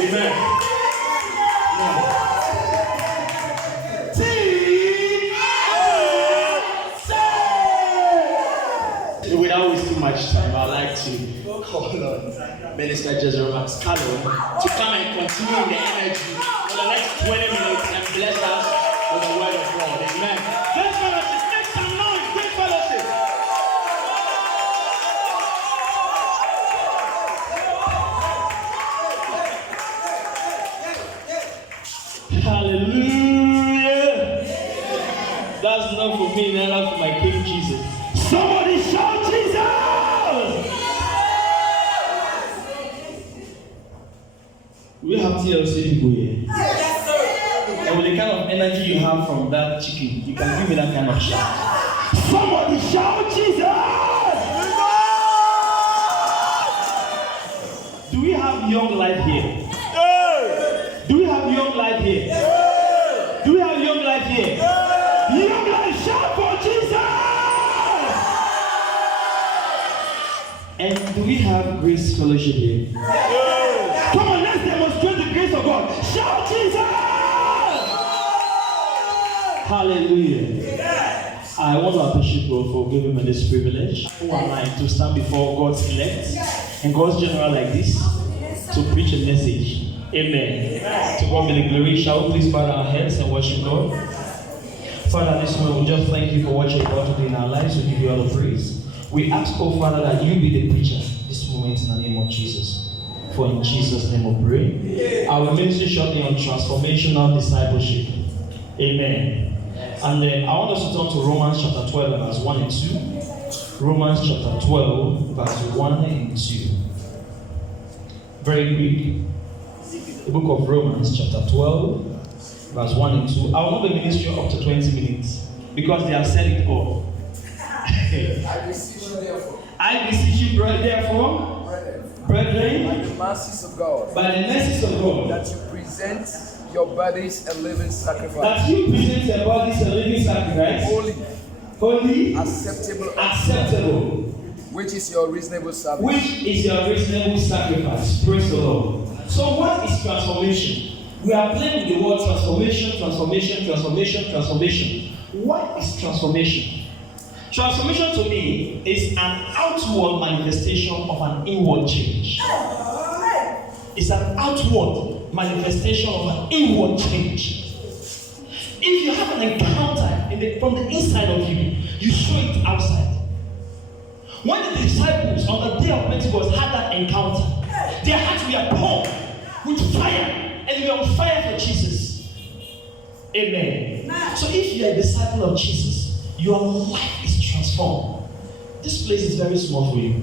Amen. Without wasting much time, I'd like to call on Minister Jezreel Mascalo to come and continue the energy for the next 20 minutes and bless us with the word of God. Amen. Great fellowship. Make some noise. Great fellowship. Hallelujah. That's enough for me, enough for my King Jesus. Somebody shout Jesus! We have TLC people here. Yes, sir. And with the kind of energy you have from that chicken, you can give me that kind of shout. Somebody shout Jesus! Do we have young life here? Do we have young life here? Do we have young life here? Young life, shout for Jesus! And do we have grace fellowship here? Come on, let's demonstrate the grace of God. Shout Jesus! Hallelujah. I want to appreciate God for giving me this privilege. Who am I to stand before God's elect and God's general like this to preach a message? Amen. To God be the glory. Shall we please bow our heads and worship God? Father, this morning we just thank you for what you're about to do in our lives. We give you all the praise. We ask, oh Father, that you be the preacher this moment in the name of Jesus. For in Jesus' name we pray. Our ministry shortly on transformational discipleship. Amen. And then I want us to turn to Romans chapter 12, verse 1 and 2. Romans chapter 12, verse 1 and 2. Very quick. The book of Romans chapter 12, verse 1 and 2. I want the ministry up to 20 minutes because they have said it all. I beseech you therefore. I beseech you, therefore, brethren, By the mercies of God, by the mercies of God, that you present your bodies a living sacrifice, that you present your bodies a living sacrifice, holy, acceptable, which is your reasonable service. which is your reasonable sacrifice. Praise the Lord. So what is transformation? We are playing with the word transformation, transformation, transformation, transformation. What is transformation? Transformation to me is an outward manifestation of an inward change. It's an outward manifestation of an inward change. If you have an encounter from the inside of you, you show it outside. When the disciples on the day of Pentecost had that encounter, their hearts were poured with fire, and they were on fire for Jesus. Amen. So if you are a disciple of Jesus, your life is transformed. This place is very small for you.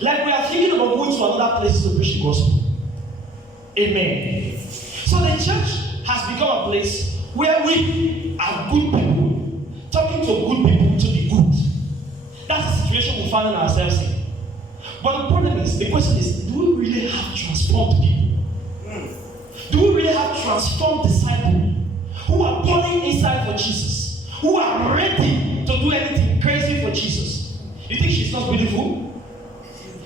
Like we are thinking about going to another place to preach the gospel. Amen. So the church has become a place where we are good people, talking to good people to be good. That's the situation we find ourselves in. But the problem is, the question is, do we really have transformed people? Do we really have transformed disciples who are burning inside for Jesus, who are ready to do anything crazy for Jesus? You think she's not beautiful?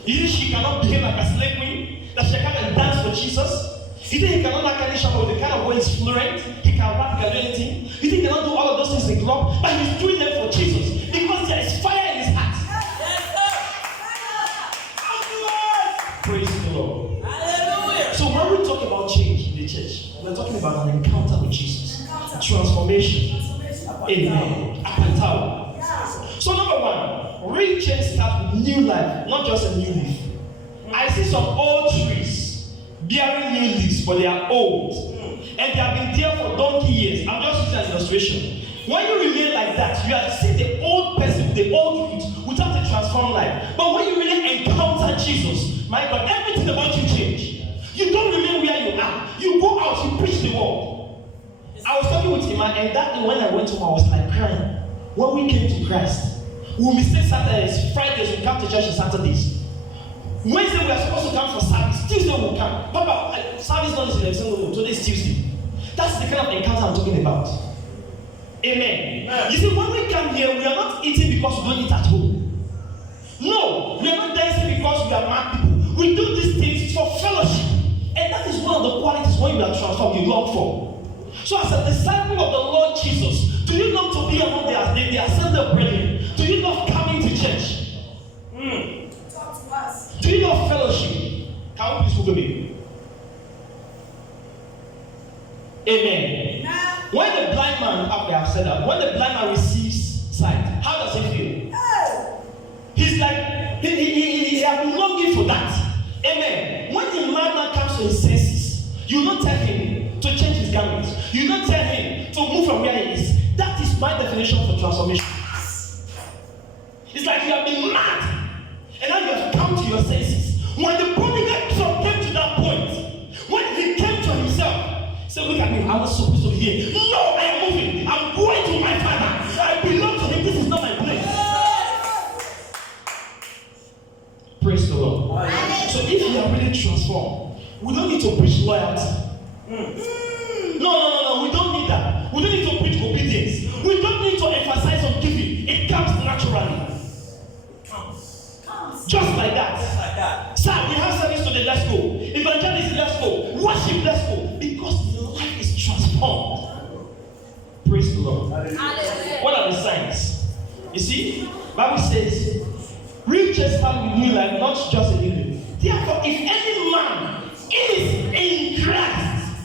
You think she cannot behave like a slave queen? That she can and dance for Jesus? You think he cannot like any shop with the kind of way he's fluent? He can rap, he can do anything? You think he cannot do all of those things in club? But he's doing them for Jesus because there is fire in his heart. Praise the Lord. Hallelujah. So when we talk about change in the church, we're talking about an encounter with Jesus, transformation. Amen. Up and down. So number one, real change starts with new life, not just a new leaf. I see some old trees bearing new leaves, but they are old, and they have been there for donkey years. I'm just using an illustration. When you remain like that, you are seeing the old person, the old root, without a transformed life. But when you really encounter Jesus, my God, everything about you change. You don't remain where you are. You go out, you preach the word. I was talking with him, and that day when I went home, I was like crying. When we came to Christ, we mistake Saturdays, Fridays, we come to church on Saturdays. Wednesday we are supposed to come for service. Tuesday we'll come. Papa, service not is in today is Tuesday. That's the kind of encounter I'm talking about. Amen. You see, when we come here, we are not eating because we don't eat at home. No, we are not dancing because we are mad people. We do these things for fellowship. transform, you long for. So as a disciple of the Lord Jesus, do you love to be among the assembled brethren? Do you love coming to church? Talk to us. Do you love fellowship? Can you please move with me? Amen. When the blind man, after I have said that, when the blind man receives sight, how does he feel? He's like, he has been longing for that. Amen. When the madman comes to his senses, you don't tell him to change his garments. You don't tell him to move from where he is. That is my definition for transformation. It's like you have been mad, and now you have come to your senses. When the prodigal son came to that point, when he came to himself, he said, look at me, I was supposed to be here. No, I am moving. I'm going to my father. I belong to him. This is not my place. Praise the Lord. So if you are really transformed, we don't need to preach loyalty. No. We don't need that. We don't need to preach obedience. We don't need to emphasize on giving. It comes naturally. Just like that. Sir, we have service today. Let's go. Evangelism, let's go. Worship, let's go. Because your life is transformed. Praise the Lord. What are the signs? You see, Bible says, real church stand with new life, not just a living. Therefore, if any man is in Christ,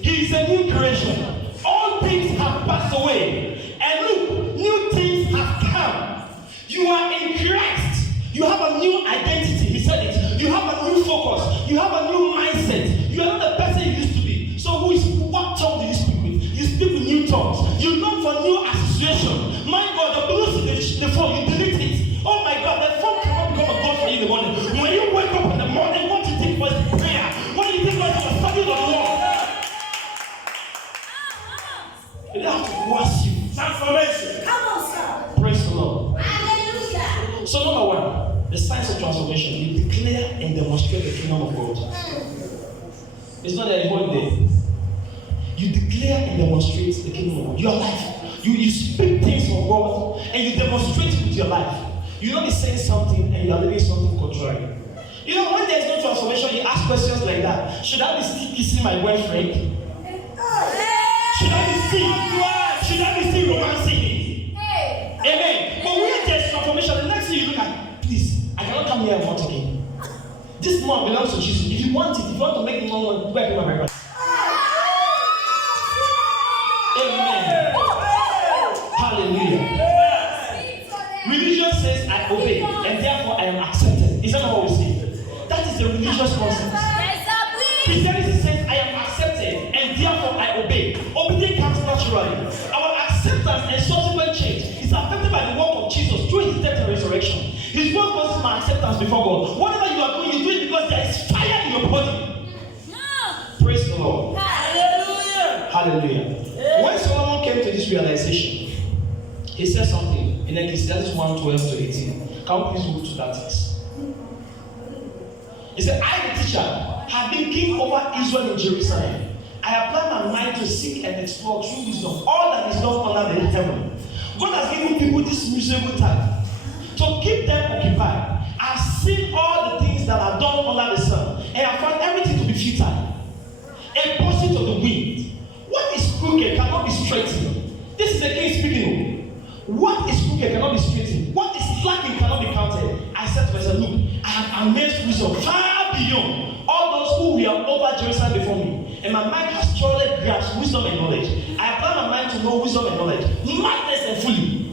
he is a new creation. All things have passed away, and look, new things have come. You are in Christ. You have a new identity. He said it. You have a new focus. You have a new mindset. You are not the person you used to be. So what tongue do you speak with? You speak with new tongues. You look for new association. My God, the blues, the phone, you delete it. Oh my God, the phone cannot become a God for you in the morning. When you wake up in the morning, what do you think was prayer? What do you think was the study of the Lord? You have to worship. Transformation. Come on, sir. Praise the Lord. Hallelujah. So number one, the signs of transformation. You declare and demonstrate the kingdom of God. It's not a holiday. You declare and demonstrate the kingdom of God. Your life. You speak things from God and you demonstrate it with your life. You don't be saying something and you are living something contrary. You know, when there's no transformation, you ask questions like that. Should I be still kissing my boyfriend? Should I be still romancing it? Amen. But when there's transformation, the next thing you look at, please, I cannot come here and want again. This man belongs to Jesus. If you want it, if you want to make the man want, go and be my brother. Amen. Hallelujah. Religion says I obey and therefore I am accepted. Is that not what we say? That is the religious concept. Christianity says I am accepted and therefore I obey. Obedience comes naturally. Our acceptance and subsequent change is affected by the work of Jesus through his death and resurrection. His work causes my acceptance before God. Whatever you are doing, you do it because there is fire in your body. Praise the Lord. Hallelujah. Hallelujah. When Solomon came to this realization, he said something in Ecclesiastes 1:12-18. Can we please move to that text? He said, I, the teacher, have been king over Israel in Jerusalem. I apply my mind to seek and explore true wisdom, all that is done under the heaven. God has given people this miserable time to keep them occupied. I've seen all the things that are done under the sun, and I found everything to be futile. A pursuit of the wind. What is crooked cannot be straightened. This is the king speaking. What is crooked cannot be straightened. What is lacking cannot be counted. I said to myself, look, I have amassed wisdom far beyond all those who were over Jerusalem before me. And my mind has thoroughly grasped wisdom and knowledge. I apply my mind to know wisdom and knowledge. Madness and folly.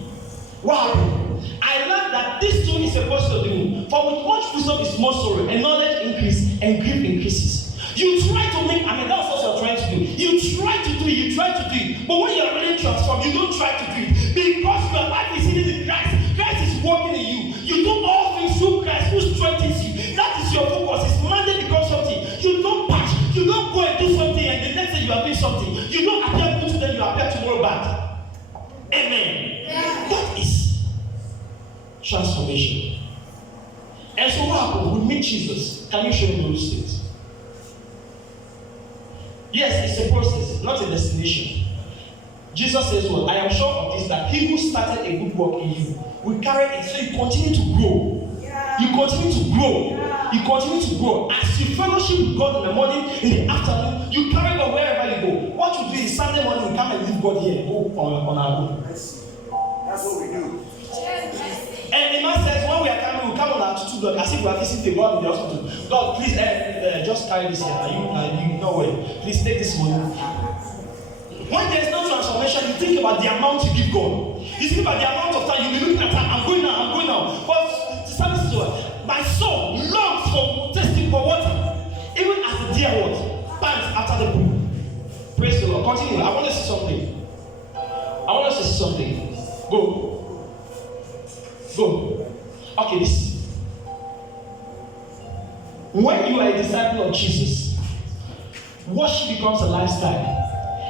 What happened? I learned that this too is a pursuit of the moon. For with much wisdom is more sorrow, and knowledge increases, and grief increases. You try to make, that's what you're trying to do. You try to do it, but when you're really transformed, you don't try to do it. Because your life is hidden in Christ. Christ is working in you. You do all things through Christ who strengthens you. That is your focus. It's Monday becomes something. You don't patch. You don't go and do something and the next day you are doing something. You don't appear good today, you appear tomorrow bad. Amen. That is transformation. And so what happened? We meet Jesus. Can you show me those things? Yes, it's a process, not a destination. Jesus says, well, I am sure of this, that he who started a good work in you will carry it, so you continue to grow. You continue to grow. You continue to grow. As you fellowship with God in the morning, in the afternoon, you carry on wherever what we do is Sunday morning we come and leave God here and go on our own. That's what we do. And the man says, when we are coming, we come on our tutu dog as if we are visiting God in the hospital. God, please just carry this here. You no way. Please take this money. When there is no transformation, you think about the amount you give God. You think about the amount of time you'll be looking at time. I'm going now. But the service is over. My soul longs for testing for water. Even as the deer what? Pants after the brook. Praise the Lord. Continue. I want to see something. Go. Okay, this. When you are a disciple of Jesus, worship becomes a lifestyle.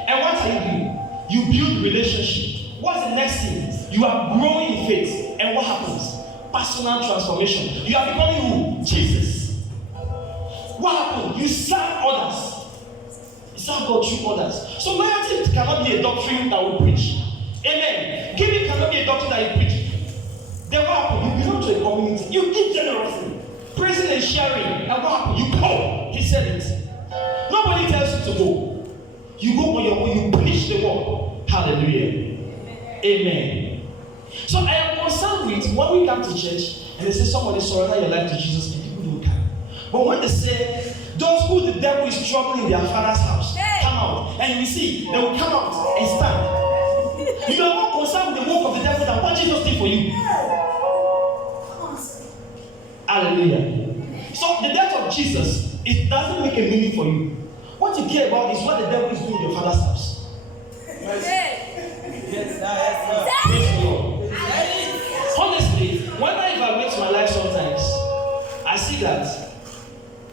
And what are you doing? You build relationship. What's the next thing? You are growing in faith. And what happens? Personal transformation. You are becoming who? Jesus. What happened? You serve others. You serve God through others. So loyalty cannot be a doctrine that we preach. Amen. Giving cannot be a doctrine that you preach. Then what happened? You belong to a community. You give generously. Praising and sharing. And what happened? You go. He said it. Nobody tells you to go. You go on your own. You preach the word. Hallelujah. Amen. So I am concerned with when we come to church and they say somebody surrender your life to Jesus and people don't come. But when they say those who the devil is troubling in their father's house, come out. And you see, they will come out and stand. You are more concerned with the work of the devil than what Jesus did for you. Hallelujah. So the death of Jesus, it doesn't make a meaning for you. What you care about is what the devil is doing in your father's house. Praise the Lord. Honestly, when I evaluate my life sometimes, I see that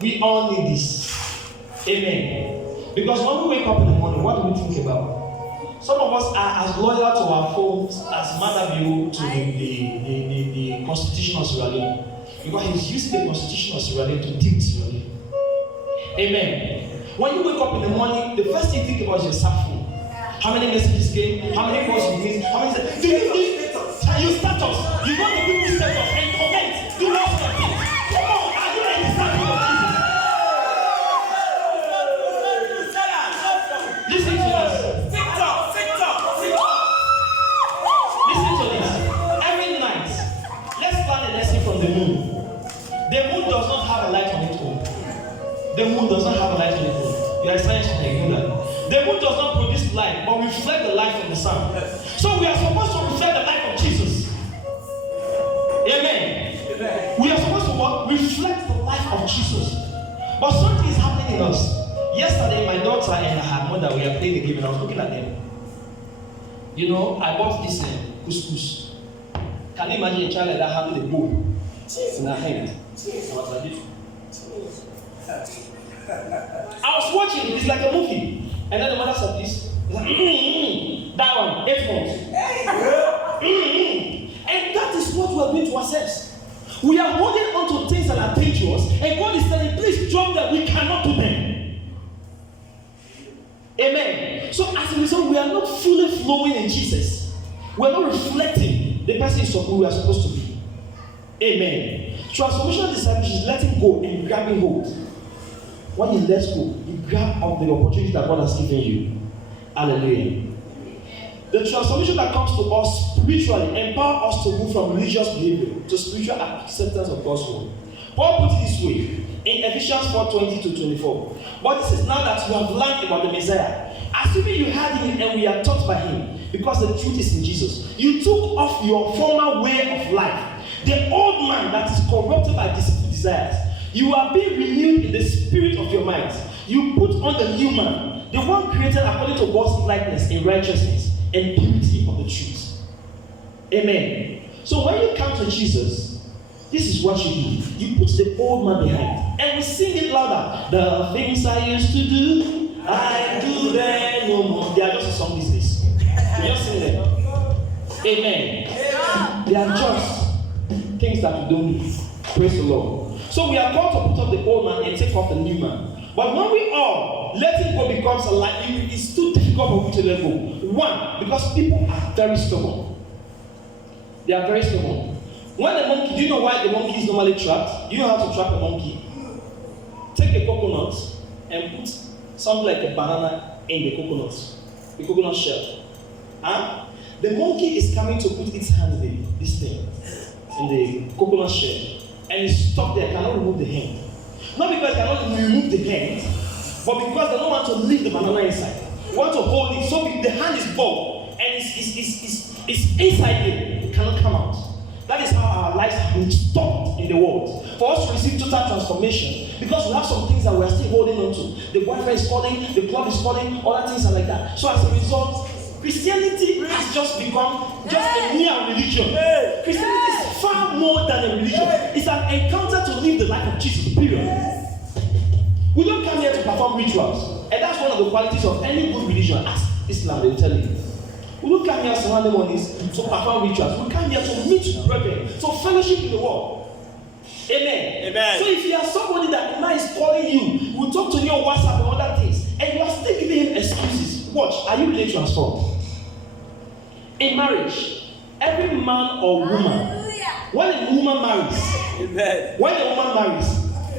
we all need this. Amen. Because when we wake up in the morning, what do we think about? Some of us are as loyal to our phones as Mother Bill to the Constitution of Sierra Leone. Because he's using the Constitution of Sierra Leone to deal with Sierra Leone. Amen. When you wake up in the morning, the first thing you think about is your cell phone. How many messages came? How many calls you missed? How many? Do you status? You go to people's status and comment. Do all sorts of things. Come on, are you a disciple of Jesus? Listen to this. Listen to this. Every night, let's plan a lesson from the moon. The moon does not have a light on its own. The moon does not have a light on its own. You are science to do that. The moon does not produce light, but reflect the light from the sun. So we are supposed to reflect the light of Jesus. Amen. We are supposed to reflect the life of Jesus. But something is happening in us. Yesterday, my daughter and her mother were playing the game, and I was looking at them. You know, I bought this couscous. Can you imagine a child like that having a bowl in her hand? I was like this. I was watching, it's like a movie. And then the mother said this. Like, that one, 8 months. And that is what we are doing to ourselves. We are holding on to things that are dangerous, and God is telling, please drop them. We cannot do them. Amen. So as a result, we are not fully flowing in Jesus. We are not reflecting the person who we are supposed to be. Amen. Transformational discipleship is letting go and grabbing hold. When you let go, you grab up the opportunity that God has given you. Hallelujah. The transformation that comes to us spiritually empowers us to move from religious behavior to spiritual acceptance of God's word. Paul put it this way in Ephesians 4:20-24. But this is now that you have learned about the Messiah, assuming you had him and we are taught by him, because the truth is in Jesus. You took off your former way of life, the old man that is corrupted by deceitful desires. You are being renewed in the spirit of your mind. You put on the new man, the one created according to God's likeness in righteousness and purity of the truth. Amen. So when you come to Jesus, this is what you do. You put the old man behind. And we sing it louder. The things I used to do, I do them no more. They are just a song these days. We just sing them. Amen. They are just things that we don't do. Praise the Lord. So we are called to put up the old man and take off the new man. But when we all letting go becomes a life, it's too difficult for you to let go. One, because people are very stubborn. They are very stubborn. When the monkey, do you know why the monkey is normally trapped? Do you know how to trap a monkey? Take a coconut and put something like a banana in the coconut shell. Huh? The monkey is coming to put its hand in this thing, in the coconut shell, and it's stuck there, cannot remove the hand. Not because it cannot remove the hand, but because they don't want to leave the banana inside. They want to hold it, so the hand is bold, and it's inside there, it cannot come out. That is how our lives have been stopped in the world. For us to receive total transformation, because we have some things that we are still holding on to. The boyfriend is calling, the club is calling, other things are like that. So as a result, Christianity has just become just a mere religion. Christianity is far more than a religion. It's an encounter to live the life of Jesus, period. We don't come here to perform rituals. And that's one of the qualities of any good religion. Ask Islam, they will tell you. We don't come here Sunday mornings to perform rituals. We come here to meet brethren, to fellowship in the world. Amen. Amen. So if you are somebody that now is calling you, we talk to you on WhatsApp and other things, and you are still giving him excuses, watch, are you really transformed? In marriage, every man or woman, when a woman marries,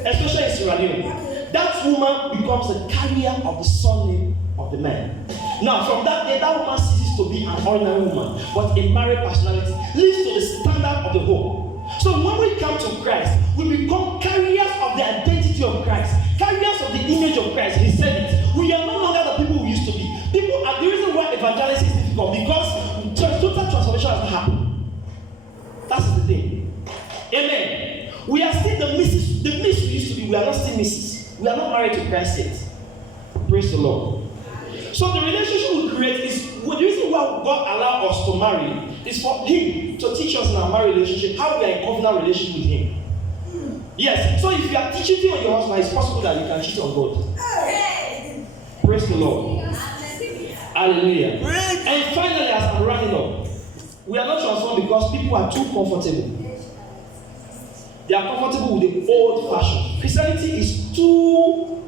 especially in Sierra Leone, that woman becomes the carrier of the surname of the man. Now, from that day, that woman ceases to be an ordinary woman, but a married personality, leads to the standard of the home. So when we come to Christ, we become carriers of the identity of Christ, carriers of the image of Christ. He said it. We are no longer the people we used to be. People are the reason why evangelism is difficult, because total transformation has happened. That's the thing. Amen. We are still the miss we used to be. We are not still misses. We are not married to Christ yet. Praise the Lord. So the relationship we create is the reason why God allowed us to marry is for Him to teach us in our marriage relationship how we are in covenant relationship with Him. Yes. So if you are cheating on your husband, it's possible that you can cheat on God. Praise the Lord. Hallelujah. And finally, as I'm running up, we are not transformed because people are too comfortable. They are comfortable with the old fashion. Christianity is too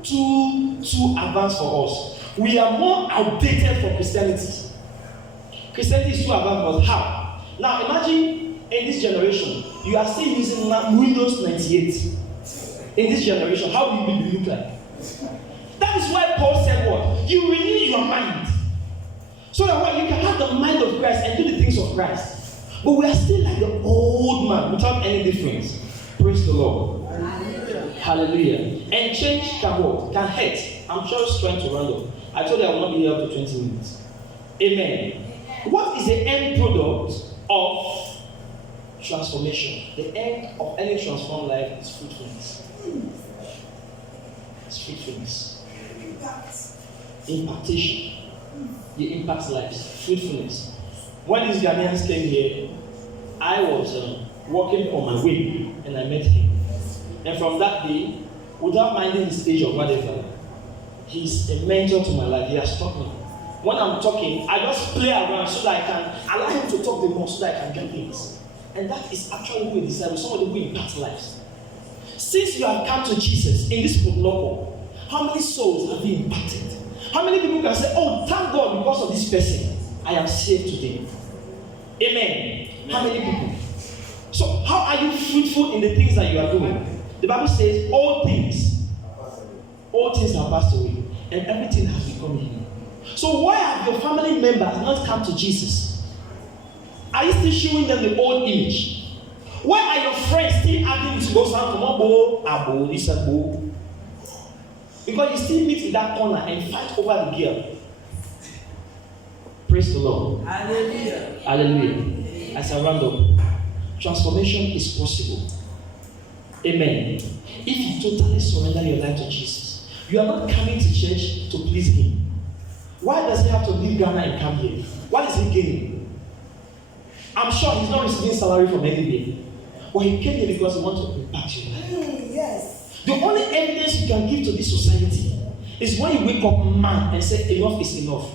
advanced for us. We are more outdated for Christianity. Christianity is too advanced for us. How? Now imagine in this generation, you are still using Windows 98. In this generation, how will you look like? That is why Paul said what? You renew your mind. So that what you can have the mind of Christ and do the things of Christ. But we are still like the old man without any difference. Praise the Lord. Hallelujah. Hallelujah. And change can what? Can hurt. I'm just trying to round up. I told you I will not be here up to 20 minutes. Amen. What is the end product of transformation? The end of any transformed life is fruitfulness. It's fruitfulness. Impartation. You impact lives. Fruitfulness. When these Ghanaians came here, I was walking on my way and I met him. And from that day, without minding his age or whatever, he's a mentor to my life. He has taught me. When I'm talking, I just play around so that I can allow him to talk the more so that I can get things. And that is actually who is somebody who impacts lives. Since you have come to Jesus in this local, how many souls have you impacted? How many people can say, oh, thank God because of this person, I am saved today? Amen. How many people? So how are you fruitful in the things that you are doing? The Bible says all things have passed away and everything has become new. So why have your family members not come to Jesus? Are you still showing them the old image? Why are your friends still arguing to go come on, abo, this and bo? Because you still meet in that corner and fight over the girl. Praise the Lord. Hallelujah. Hallelujah. As I round up, transformation is possible. Amen. If you totally surrender your life to Jesus, you are not coming to church to please Him. Why does He have to leave Ghana and come here? What is He gaining? I'm sure He's not receiving salary from anywhere. But He came here because He wants to impact your life. Yes. The only evidence you can give to this society is when you wake up man and say enough is enough.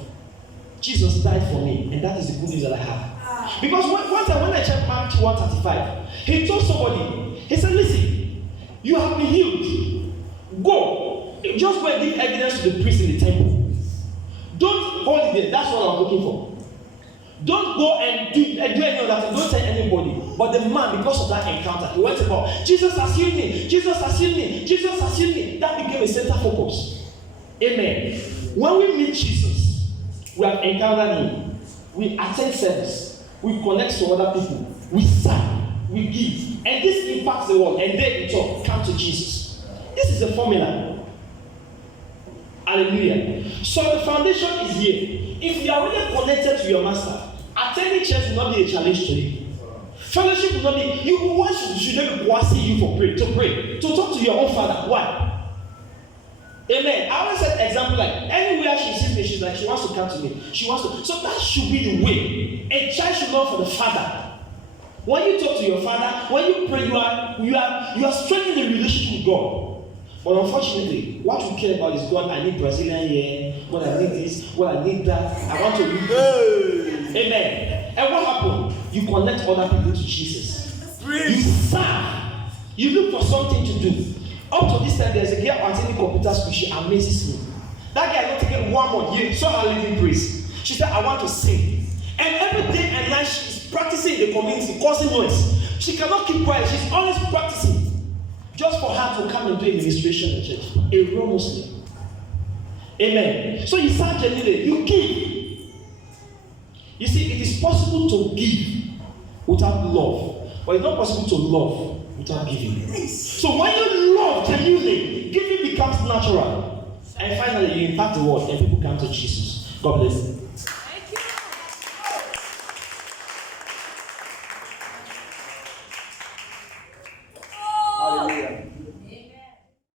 Jesus died for me, and that is the good news that I have. Because one time when I checked Mark 1:35, He told somebody, He said, listen, you have been healed. Go. Just go and give evidence to the priest in the temple. Don't hold it there. That's what I'm looking for. Don't go and do any of that. Don't tell anybody. But the man, because of that encounter, he went about, Jesus has healed me. Jesus has healed me. Jesus has healed me. That became a center focus. Amen. When we meet Jesus, we have encountered him. We attend service. We connect to other people. We serve. We give. And this impacts the world. And then we talk, come to Jesus. This is a formula. Hallelujah. So the foundation is here. If you are really connected to your master, attending church will not be a challenge to you. Fellowship will not be. Why should they be asking you for pray? To pray. To talk to your own father. Why? Amen. I always set example like anywhere she sees me, she's like, she wants to come to me. She wants to. So that should be the way. A child should love for the father. When you talk to your father, when you pray, you are strengthening the relationship with God. But unfortunately, what we care about is God. I need Brazilian here. What I need this. What I need that. I want to read. Amen. And what happened? You connect other people to Jesus. You serve. You look for something to do. Up to this time, there's a girl attending computer school. She amazes me. That girl not taking 1 month. You saw her living praise. She said, I want to sing. And every day and night, she's practicing in the community, causing noise. She cannot keep quiet. She's always practicing. Just for her to come and do administration in church. A real Muslim. Amen. So you serve genuinely. You give. You see, it is possible to give without love. But it's not possible to love without giving. So when you love genuinely, giving becomes natural. And finally, you impact the world and people come to Jesus. God bless you.